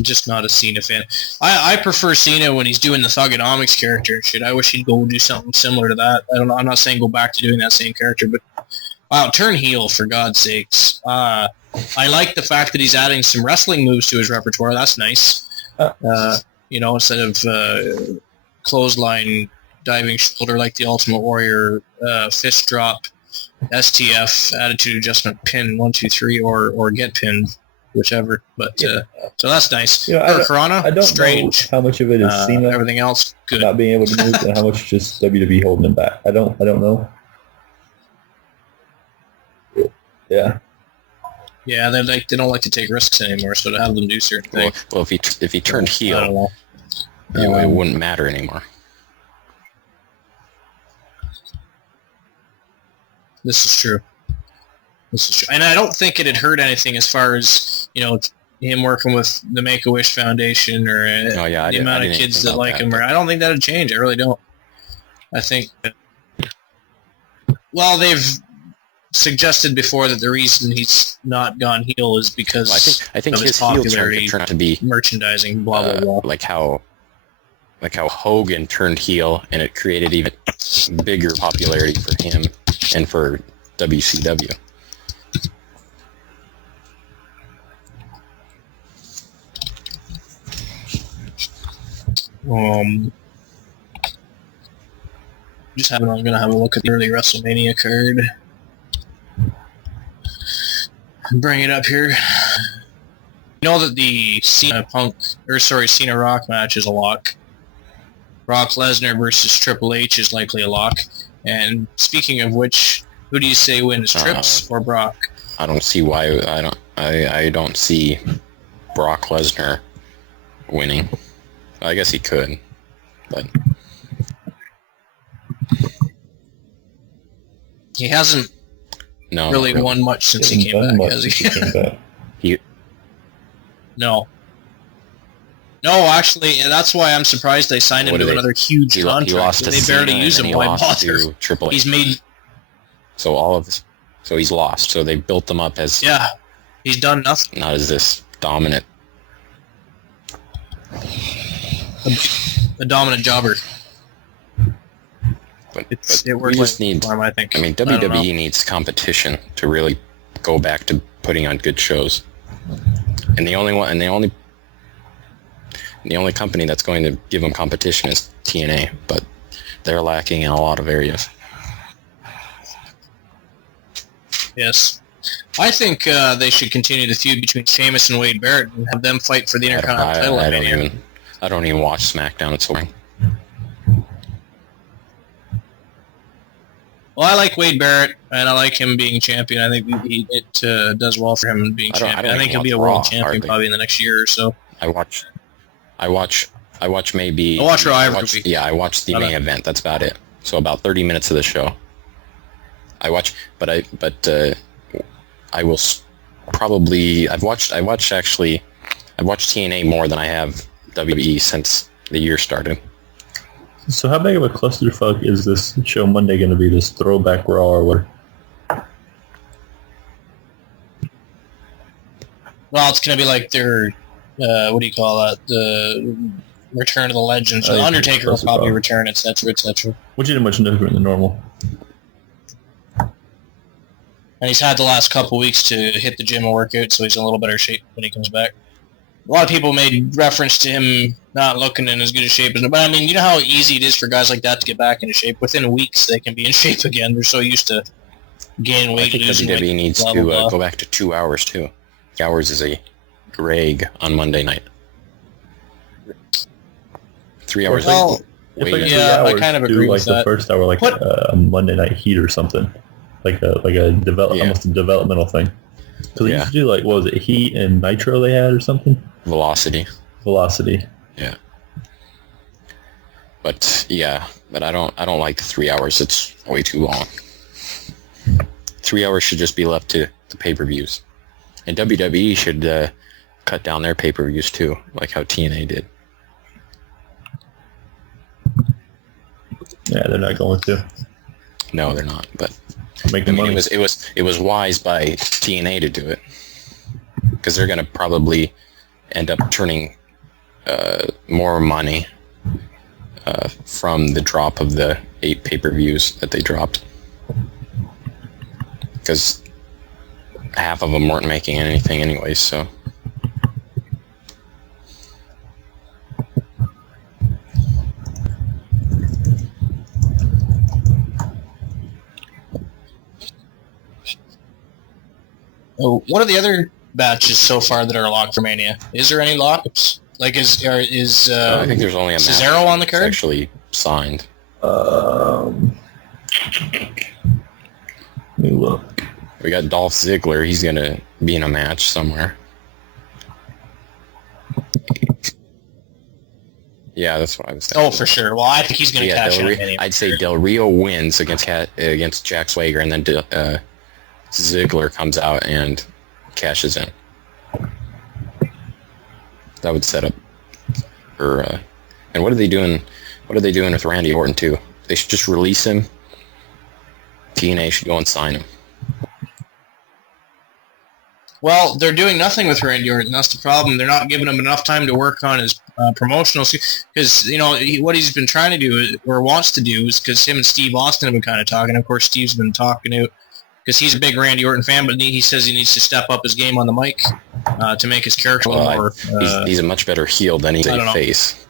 just not a Cena fan. I prefer Cena when he's doing the Thugonomics character and shit. I wish he'd go do something similar to that. I don't know. I'm not saying go back to doing that same character, but wow, turn heel for God's sakes. I like the fact that he's adding some wrestling moves to his repertoire. That's nice. Instead of clothesline, diving shoulder like the Ultimate Warrior, fist drop, STF, attitude adjustment, pin 1, 2, 3, or get pinned, whichever. But so that's nice. I don't strange. know how much of it is Cena. Everything else good. Not being able to move, and how much is just WWE holding him back. I don't know. Yeah. Yeah, they don't like to take risks anymore, so to have them do certain things. Well, if he turned heel, it wouldn't matter anymore. This is true. And I don't think it'd hurt anything as far as, him working with the Make-A-Wish Foundation or the amount of kids that like him. I don't think that'd change. I really don't. I think they've suggested before that the reason he's not gone heel is because I think of his his heel popularity, turned to be merchandising, blah, blah, blah. Like how Hogan turned heel, and it created even bigger popularity for him and for WCW. I'm gonna have a look at the early WrestleMania card. Bring it up here. You know that the Cena Rock match is a lock. Brock Lesnar versus Triple H is likely a lock. And speaking of which, who do you say wins, Trips or Brock? I don't see why. I don't see Brock Lesnar winning. I guess he could, but he hasn't really won much since he came back, has he? No, actually, and that's why I'm surprised they signed him to another huge contract. They barely use him. Why bother? Triple H. He's made so he's lost. So they built them up as he's done nothing. Not as this dominant. A dominant jobber. But it we works just like need. farm, I think. I mean, don't know. WWE needs competition to really go back to putting on good shows. And the only company that's going to give them competition is TNA, but they're lacking in a lot of areas. Yes. I think they should continue the feud between Sheamus and Wade Barrett and have them fight for the Intercontinental title. I don't even watch SmackDown. It's boring. Well, I like Wade Barrett, and I like him being champion. I think it does well for him being champion. I think he'll be a world champion probably in the next year or so. I watch maybe... I watch Raw I watch the main event. That's about it. So about 30 minutes of the show. I watch TNA more than I have WWE since the year started. So how big of a clusterfuck is this show Monday going to be, this throwback Raw or what? Well, it's going to be like their, what do you call that, the Return of the Legends. The Undertaker will probably return, etc., etc. Which isn't much different than normal. And he's had the last couple weeks to hit the gym and work out, so he's in a little better shape when he comes back. A lot of people made reference to him not looking in as good a shape as... But, I mean, you know how easy it is for guys like that to get back into shape? Within weeks, they can be in shape again. They're so used to gaining weight, losing weight. I think WWE needs to go back to 2 hours, too. 2 hours is a reg on Monday night. 3 hours. Well, I kind of agree with that. The first hour, like a Monday Night Heat or something. Like almost a developmental thing. So they used to do what was it, Heat and Nitro they had or something? Velocity. Yeah. But I don't like the 3 hours. It's way too long. 3 hours should just be left to the pay-per-views. And WWE should cut down their pay-per-views too, like how TNA did. Yeah, they're not going to. No, they're not. But making money. It was wise by TNA to do it, because they're going to probably end up turning more money from the drop of the 8 pay-per-views that they dropped, because half of them weren't making anything anyway. So. Oh, what are the other batches so far that are locked for Mania? Is there any lockups? Like, is I think there's only a match Cesaro on the card? actually signed. Let me look. We got Dolph Ziggler. He's gonna be in a match somewhere. Yeah, that's what I was thinking. Oh, for sure. Well, I think he's gonna cash in Mania. I'd say Del Rio wins against Jack Swagger, and then Ziggler comes out and cashes in. That would set up for. And what are they doing? What are they doing with Randy Orton too? They should just release him. TNA should go and sign him. Well, they're doing nothing with Randy Orton. That's the problem. They're not giving him enough time to work on his promotional, because what he's been trying to do or wants to do is, because him and Steve Austin have been kind of talking. Of course, Steve's been talking out because he's a big Randy Orton fan, but he says he needs to step up his game on the mic to make his character a little more... he's a much better heel than he's a face.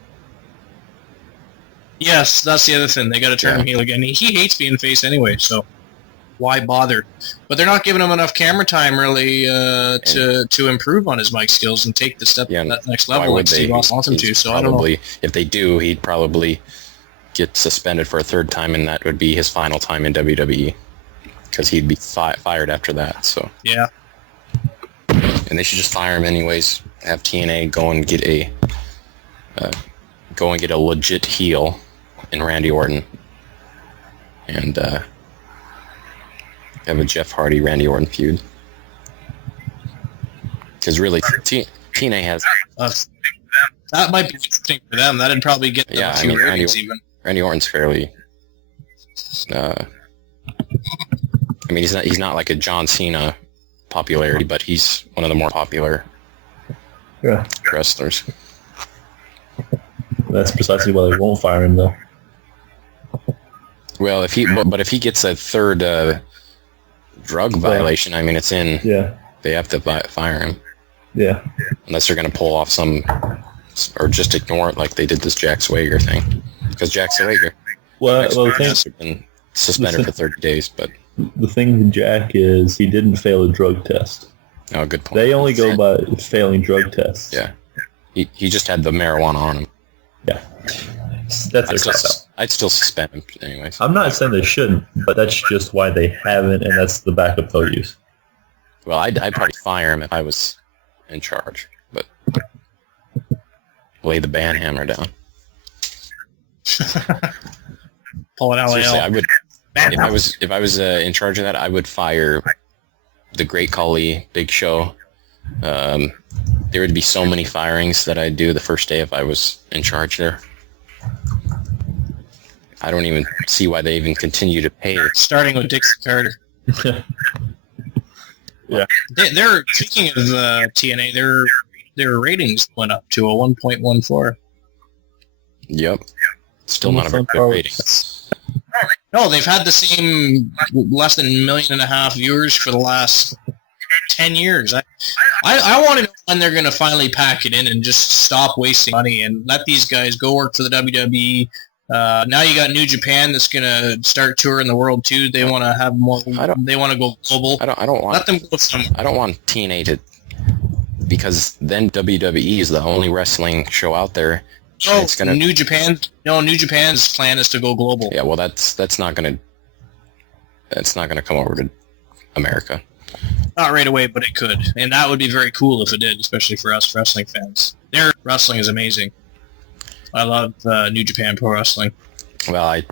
Yes, that's the other thing. They got to turn him heel again. He hates being face anyway, so why bother? But they're not giving him enough camera time, really, to improve on his mic skills and take the step to that next level like Steve Austin wants him to. So probably, I don't know. If they do, he'd probably get suspended for a third time, and that would be his final time in WWE, because he'd be fired after that. So yeah. And they should just fire him anyways. Have TNA go and get a legit heel in Randy Orton, and have a Jeff Hardy Randy Orton feud. Because really, TNA has that might be interesting for them. That'd probably get them a few ratings even. Randy Orton's fairly. I mean, he's not like a John Cena popularity, but he's one of the more popular wrestlers. That's precisely why they won't fire him, though. Well, if he gets a third drug violation, I mean, it's in. Yeah. They have to fire him. Yeah. Unless they're going to pull off some, or just ignore it like they did this Jack Swagger thing. Because Jack Swagger has been suspended for 30 days, but... The thing with Jack is he didn't fail a drug test. Oh, good point. They only go by failing drug tests. Yeah. He just had the marijuana on him. Yeah. That's I'd still suspend him anyways. I'm not saying they shouldn't, but that's just why they haven't, and that's the backup they'll use. Well, I'd probably fire him if I was in charge, but lay the ban hammer down. Pull it out. Seriously, I would. If I was in charge of that, I would fire the Great Khali, Big Show. There would be so many firings that I'd do the first day if I was in charge there. I don't even see why they even continue to pay. Starting with Dixie Carter. Yeah. They're speaking of TNA. Their ratings went up to a 1.14. Yep. Still not a very good rating. No, they've had the same less than 1.5 million viewers for the last 10 years. I want to know when they're going to finally pack it in and just stop wasting money and let these guys go work for the WWE. Now you got New Japan that's going to start touring the world too. They want to have more. They want to go global. I don't want. Let them go somewhere. I don't want TNA to, because then WWE is the only wrestling show out there. No, New Japan. No, New Japan's plan is to go global. Yeah, well, that's not gonna come over to America. Not right away, but it could, and that would be very cool if it did, especially for us wrestling fans. Their wrestling is amazing. I love New Japan Pro Wrestling. Well, I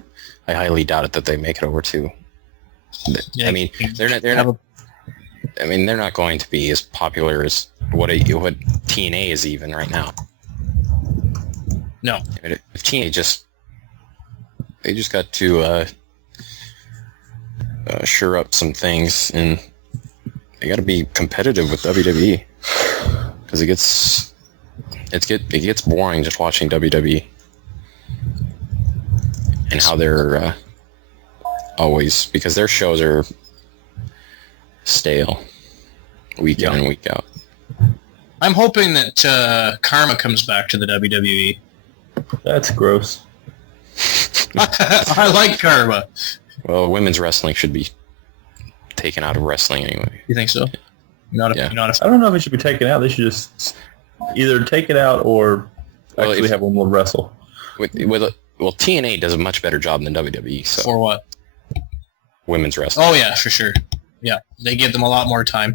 highly doubt it that they make it over to. Yeah, I mean, they're not going to be as popular as what TNA is even right now. No. I mean, if TNA they just got to shore up some things, and they got to be competitive with WWE, because it gets boring just watching WWE and how they're always, because their shows are stale week in and week out. I'm hoping that Karma comes back to the WWE. That's gross. I like Karma. Well, women's wrestling should be taken out of wrestling anyway. You think so? I don't know if it should be taken out. They should just either take it out or actually have one more wrestle. Well, TNA does a much better job than WWE. So. For what? Women's wrestling. Oh, yeah, for sure. Yeah, they give them a lot more time.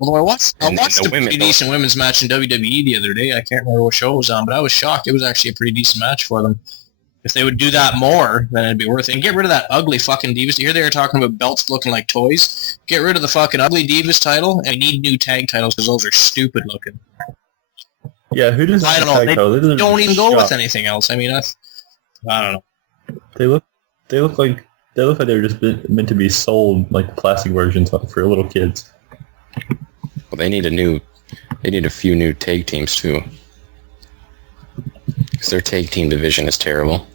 Although I watched a pretty decent women's match in WWE the other day. I can't remember what show it was on, but I was shocked. It was actually a pretty decent match for them. If they would do that more, then it'd be worth it. And get rid of that ugly fucking Divas. Here they are talking about belts looking like toys. Get rid of the fucking ugly Divas title, and we need new tag titles because those are stupid looking. Yeah, who does I don't know. They don't even go with anything else. I mean, I don't know. They look like they were just meant to be sold like the plastic versions for little kids. Well, they need a few new tag teams too, because their tag team division is terrible.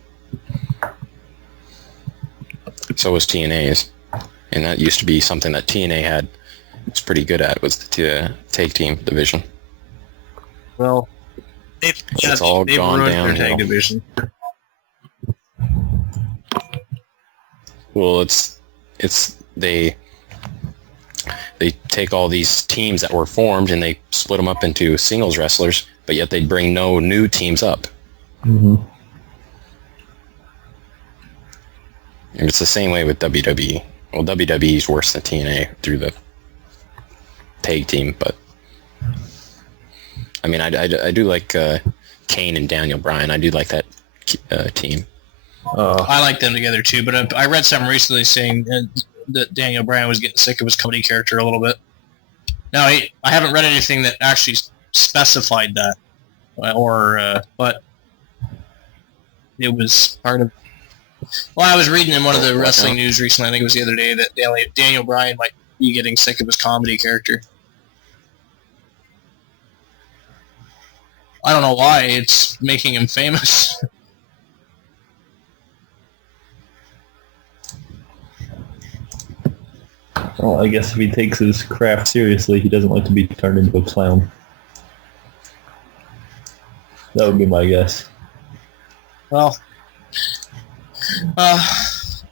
So was TNA's, and that used to be something that TNA was pretty good at, was the tag team division. Well, it's all gone downhill. Their tag division. Well, they take all these teams that were formed and they split them up into singles wrestlers, but yet they bring no new teams up. Mm-hmm. And it's the same way with WWE. Well, WWE is worse than TNA through the tag team, but I mean, I do like Kane and Daniel Bryan. I do like that team. I like them together too, but I read something recently saying that Daniel Bryan was getting sick of his comedy character a little bit. Now, I haven't read anything that actually specified that, but it was part of... Well, I was reading in one of the wrestling news recently, I think it was the other day, that Daniel Bryan might be getting sick of his comedy character. I don't know why. It's making him famous. Well, I guess if he takes his craft seriously, he doesn't like to be turned into a clown. That would be my guess. Well, I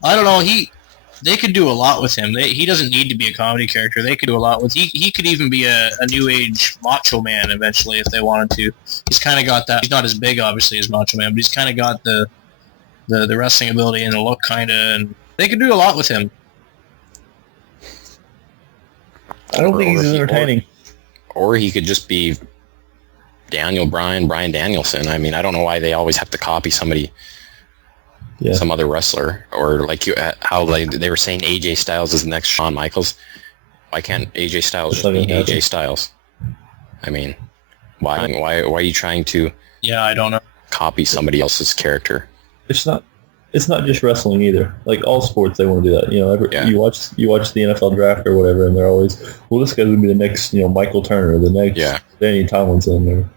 don't know. They could do a lot with him. He doesn't need to be a comedy character. They could do a lot with. He could even be a new age Macho Man eventually if they wanted to. He's kind of got that. He's not as big, obviously, as Macho Man, but he's kind of got the wrestling ability and the look, kind of. And they could do a lot with him. I don't think he's entertaining. Or he could just be Brian Danielson. I mean, I don't know why they always have to copy somebody. Yeah. Some other wrestler, or like how they were saying AJ Styles is the next Shawn Michaels. Why can't AJ Styles just be AJ Styles? I mean, why are you trying to? Yeah, I don't know. Copy somebody else's character. It's not just wrestling either. Like all sports, they want to do that. You know, you watch the NFL draft or whatever, and they're always, well, this guy's gonna be the next, Michael Turner, the next Danny Tomlinson, and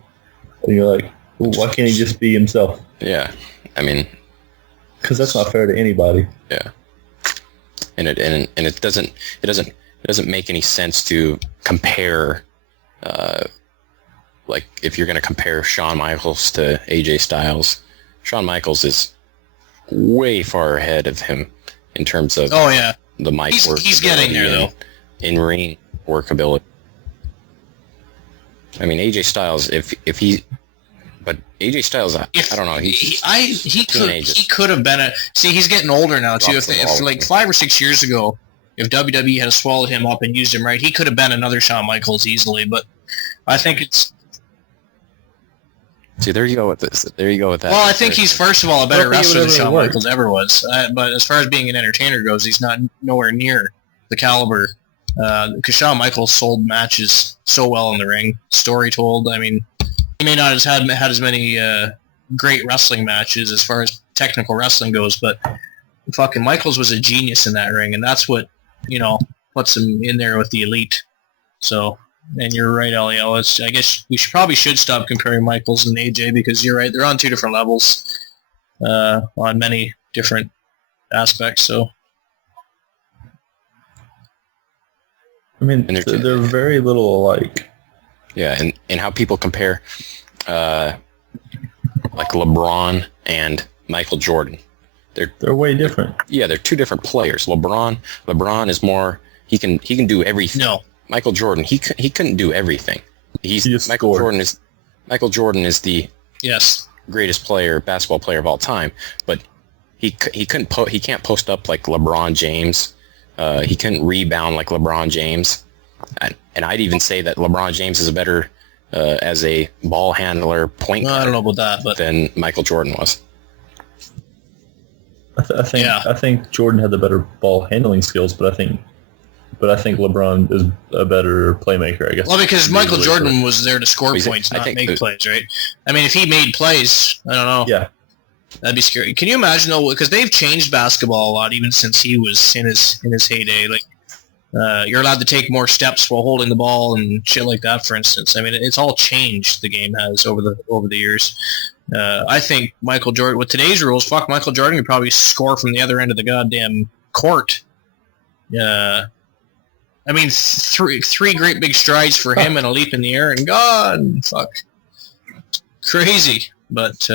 you're like, well, why can't he just be himself? Yeah, I mean. Because that's not fair to anybody. Yeah, and it doesn't make any sense to compare, like if you're going to compare Shawn Michaels to AJ Styles, Shawn Michaels is way far ahead of him in terms of the mic work. He's getting there though. In ring workability. I mean AJ Styles, if he. But AJ Styles, I don't know. He could have been he's getting older now too. If like 5 or 6 years ago, if WWE had swallowed him up and used him right, he could have been another Shawn Michaels easily. But I think it's. See, there you go with this. There you go with that. Well, I think he's first of all a better wrestler than Shawn Michaels ever was. But as far as being an entertainer goes, he's not nowhere near the caliber. Because Shawn Michaels sold matches so well in the ring, story told. I mean. He may not have had as many great wrestling matches as far as technical wrestling goes, but fucking Michaels was a genius in that ring, and that's what, puts him in there with the elite. So, and you're right, Elio. I guess we probably should stop comparing Michaels and AJ because you're right. They're on two different levels on many different aspects. So, I mean, they're very little alike. Yeah, and how people compare, like LeBron and Michael Jordan, they're way different. Yeah, they're two different players. LeBron is more. He can do everything. No, Michael Jordan, he couldn't do everything. Michael Jordan is the greatest basketball player of all time, but he can't post up like LeBron James. He couldn't rebound like LeBron James. And I'd even say that LeBron James is better as a ball handler, point guard. I don't know about that, but than Michael Jordan was. I think Jordan had the better ball handling skills, but I think LeBron is a better playmaker, I guess. Well, because Michael Jordan was there to score points, not make plays, right? I mean, if he made plays, I don't know. Yeah. That'd be scary. Can you imagine though? Because they've changed basketball a lot, even since he was in his heyday. Like, you're allowed to take more steps while holding the ball and shit like that. For instance, I mean, it's all changed. The game has over the years. I think Michael Jordan, with today's rules, Michael Jordan could probably score from the other end of the goddamn court. I mean, three great big strides for him and a leap in the air, and God, crazy. But.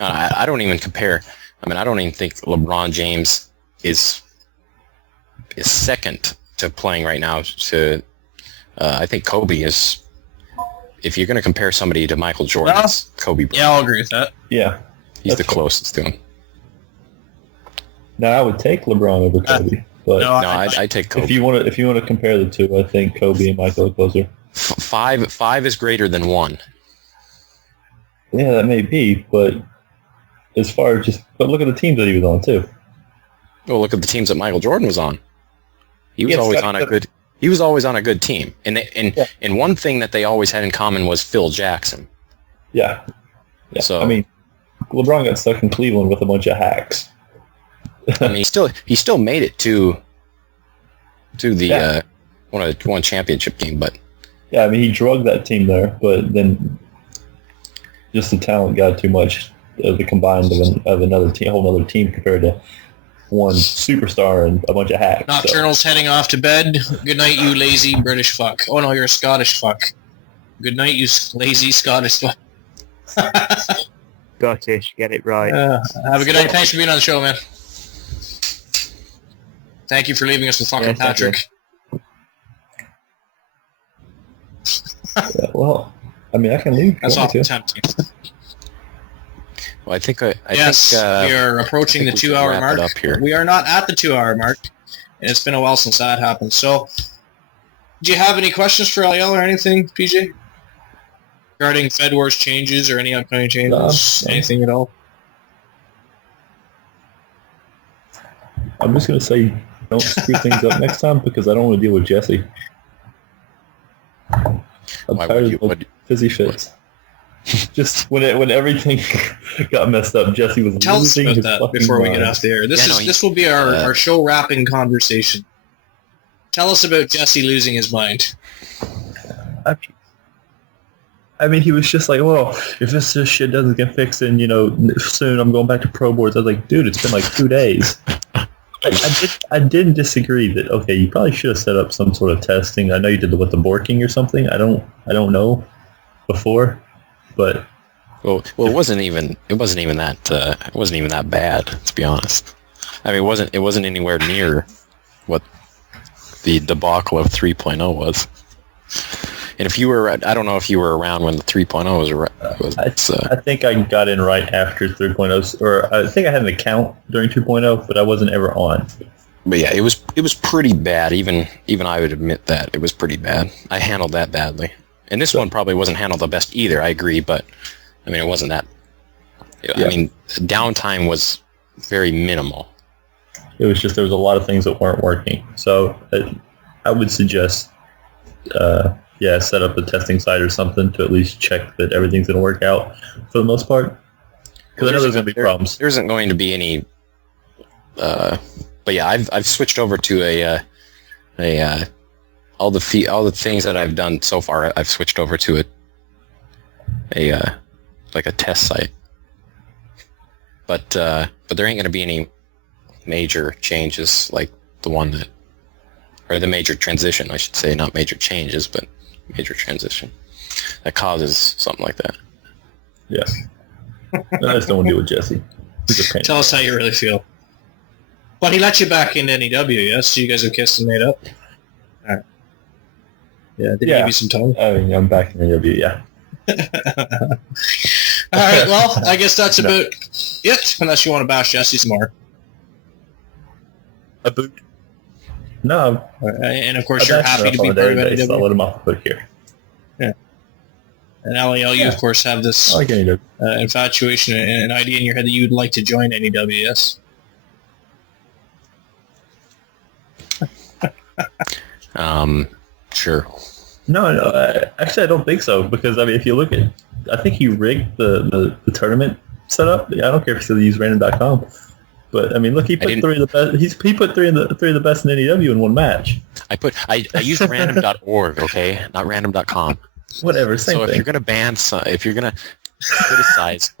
I don't even compare. I mean, I don't even think LeBron James is second to playing right now to. I think Kobe is. If you're going to compare somebody to Michael Jordan, it's Kobe Bryant. Yeah, I'll agree with that. Yeah, he's the closest to him. Now I would take LeBron over Kobe, but I'd take Kobe. If you want to compare the two, I think Kobe and Michael are closer. Five is greater than 1. Yeah, that may be, but as far as but look at the teams that he was on too. Well, look at the teams that Michael Jordan was on. He was always on a good. He was always on a good team, and one thing that they always had in common was Phil Jackson. Yeah. So I mean, LeBron got stuck in Cleveland with a bunch of hacks. I mean, he still made it to the one championship game, but. Yeah, I mean, he drugged that team there, but then just the talent got too much of the combined of another team, a whole other team compared to one superstar and a bunch of hacks. Nocturnal's heading off to bed. Good night, you lazy British fuck. Oh no, you're a Scottish fuck. Good night, you lazy Scottish fuck. Scottish, get it right. Have a good night. Thanks for being on the show, man. Thank you for leaving us with fucking Patrick. Yeah, well, I mean, I can leave. That's awful tempting. Well, I think we are approaching the 2-hour mark. Up here. We are not at the 2-hour mark, and it's been a while since that happened. So, do you have any questions for LL or anything, PJ? Regarding Fed Wars changes or any upcoming changes? Anything at all? I'm just going to say don't screw things up next time because I don't want to deal with Jesse. I'm tired of fizzy fits. Just when everything got messed up, Jesse was Tell us losing about his that fucking before we mind. get off the air. This will be our show wrapping conversation. Tell us about Jesse losing his mind. I mean, he was just like, well, if this shit doesn't get fixed and, soon I'm going back to pro boards. I was like, dude, it's been like 2 days. I didn't disagree that, okay, you probably should have set up some sort of testing. I know you did the borking or something. I don't know before, but well, it wasn't even that bad, to be honest. I mean, it wasn't anywhere near what the debacle of 3.0 was. And if you were, I don't know if you were around when the 3.0 was. I think I got in right after 3.0, or I think I had an account during 2.0, but I wasn't ever on. But yeah, it was pretty bad. Even I would admit that it was pretty bad. I handled that badly, and this one probably wasn't handled the best either. I agree, but I mean, it wasn't that. I mean, downtime was very minimal. It was just there was a lot of things that weren't working. So I would suggest. Set up a testing site or something to at least check that everything's going to work out for the most part. Because I know there's going to be problems. There isn't going to be any. But yeah, I've switched over to all the things that I've done so far. I've switched over to a test site. But there ain't going to be any major changes like the one that, or the major transition, I should say, not major changes, but major transition that causes something like that. Yes. I just don't want to deal with Jesse. Tell us how you really feel. But he let you back into NEW, yes? So you guys have kissed and made up? All right. Yeah, did he give you some time? I mean, I'm back in NEW, yeah. All right, well, I guess that's about it, unless you want to bash Jesse some more. A boot. No. And of course, you're happy to be part of NEW. I'll let him off the hook here. Yeah. And LAL, you of course have this infatuation and idea in your head that you would like to join NEW, yes? Sure. No, actually I don't think so, because I mean, if you look at, I think he rigged the tournament setup. I don't care if he still use random.com. But I mean, look, he put three of the best. He put three of the best in NEW in one match. I used random.org, okay, not random.com. Whatever, same thing. So if you're gonna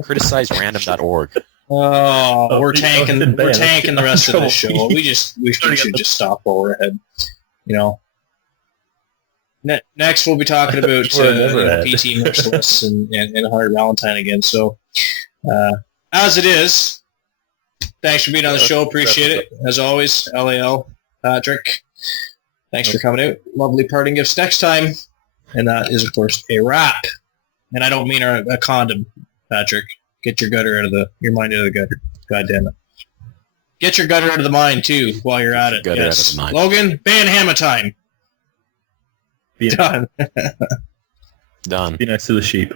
criticize random.org. Oh, we're tanking the rest of the show. We should just stop while we're ahead. Next we'll be talking about PT Merciless and Hard Valentine again. So, as it is. Thanks for being on the show. Appreciate it. As always, LAL, Patrick, thanks for coming out. Lovely parting gifts next time. And that is, of course, a wrap. And I don't mean a condom, Patrick. Get your mind out of the gutter. God damn it. Get your gutter out of the mind, too, while you're at it. Gutter out of the mind. Logan, ban hammer time. Done. Done. Be nice to the sheep.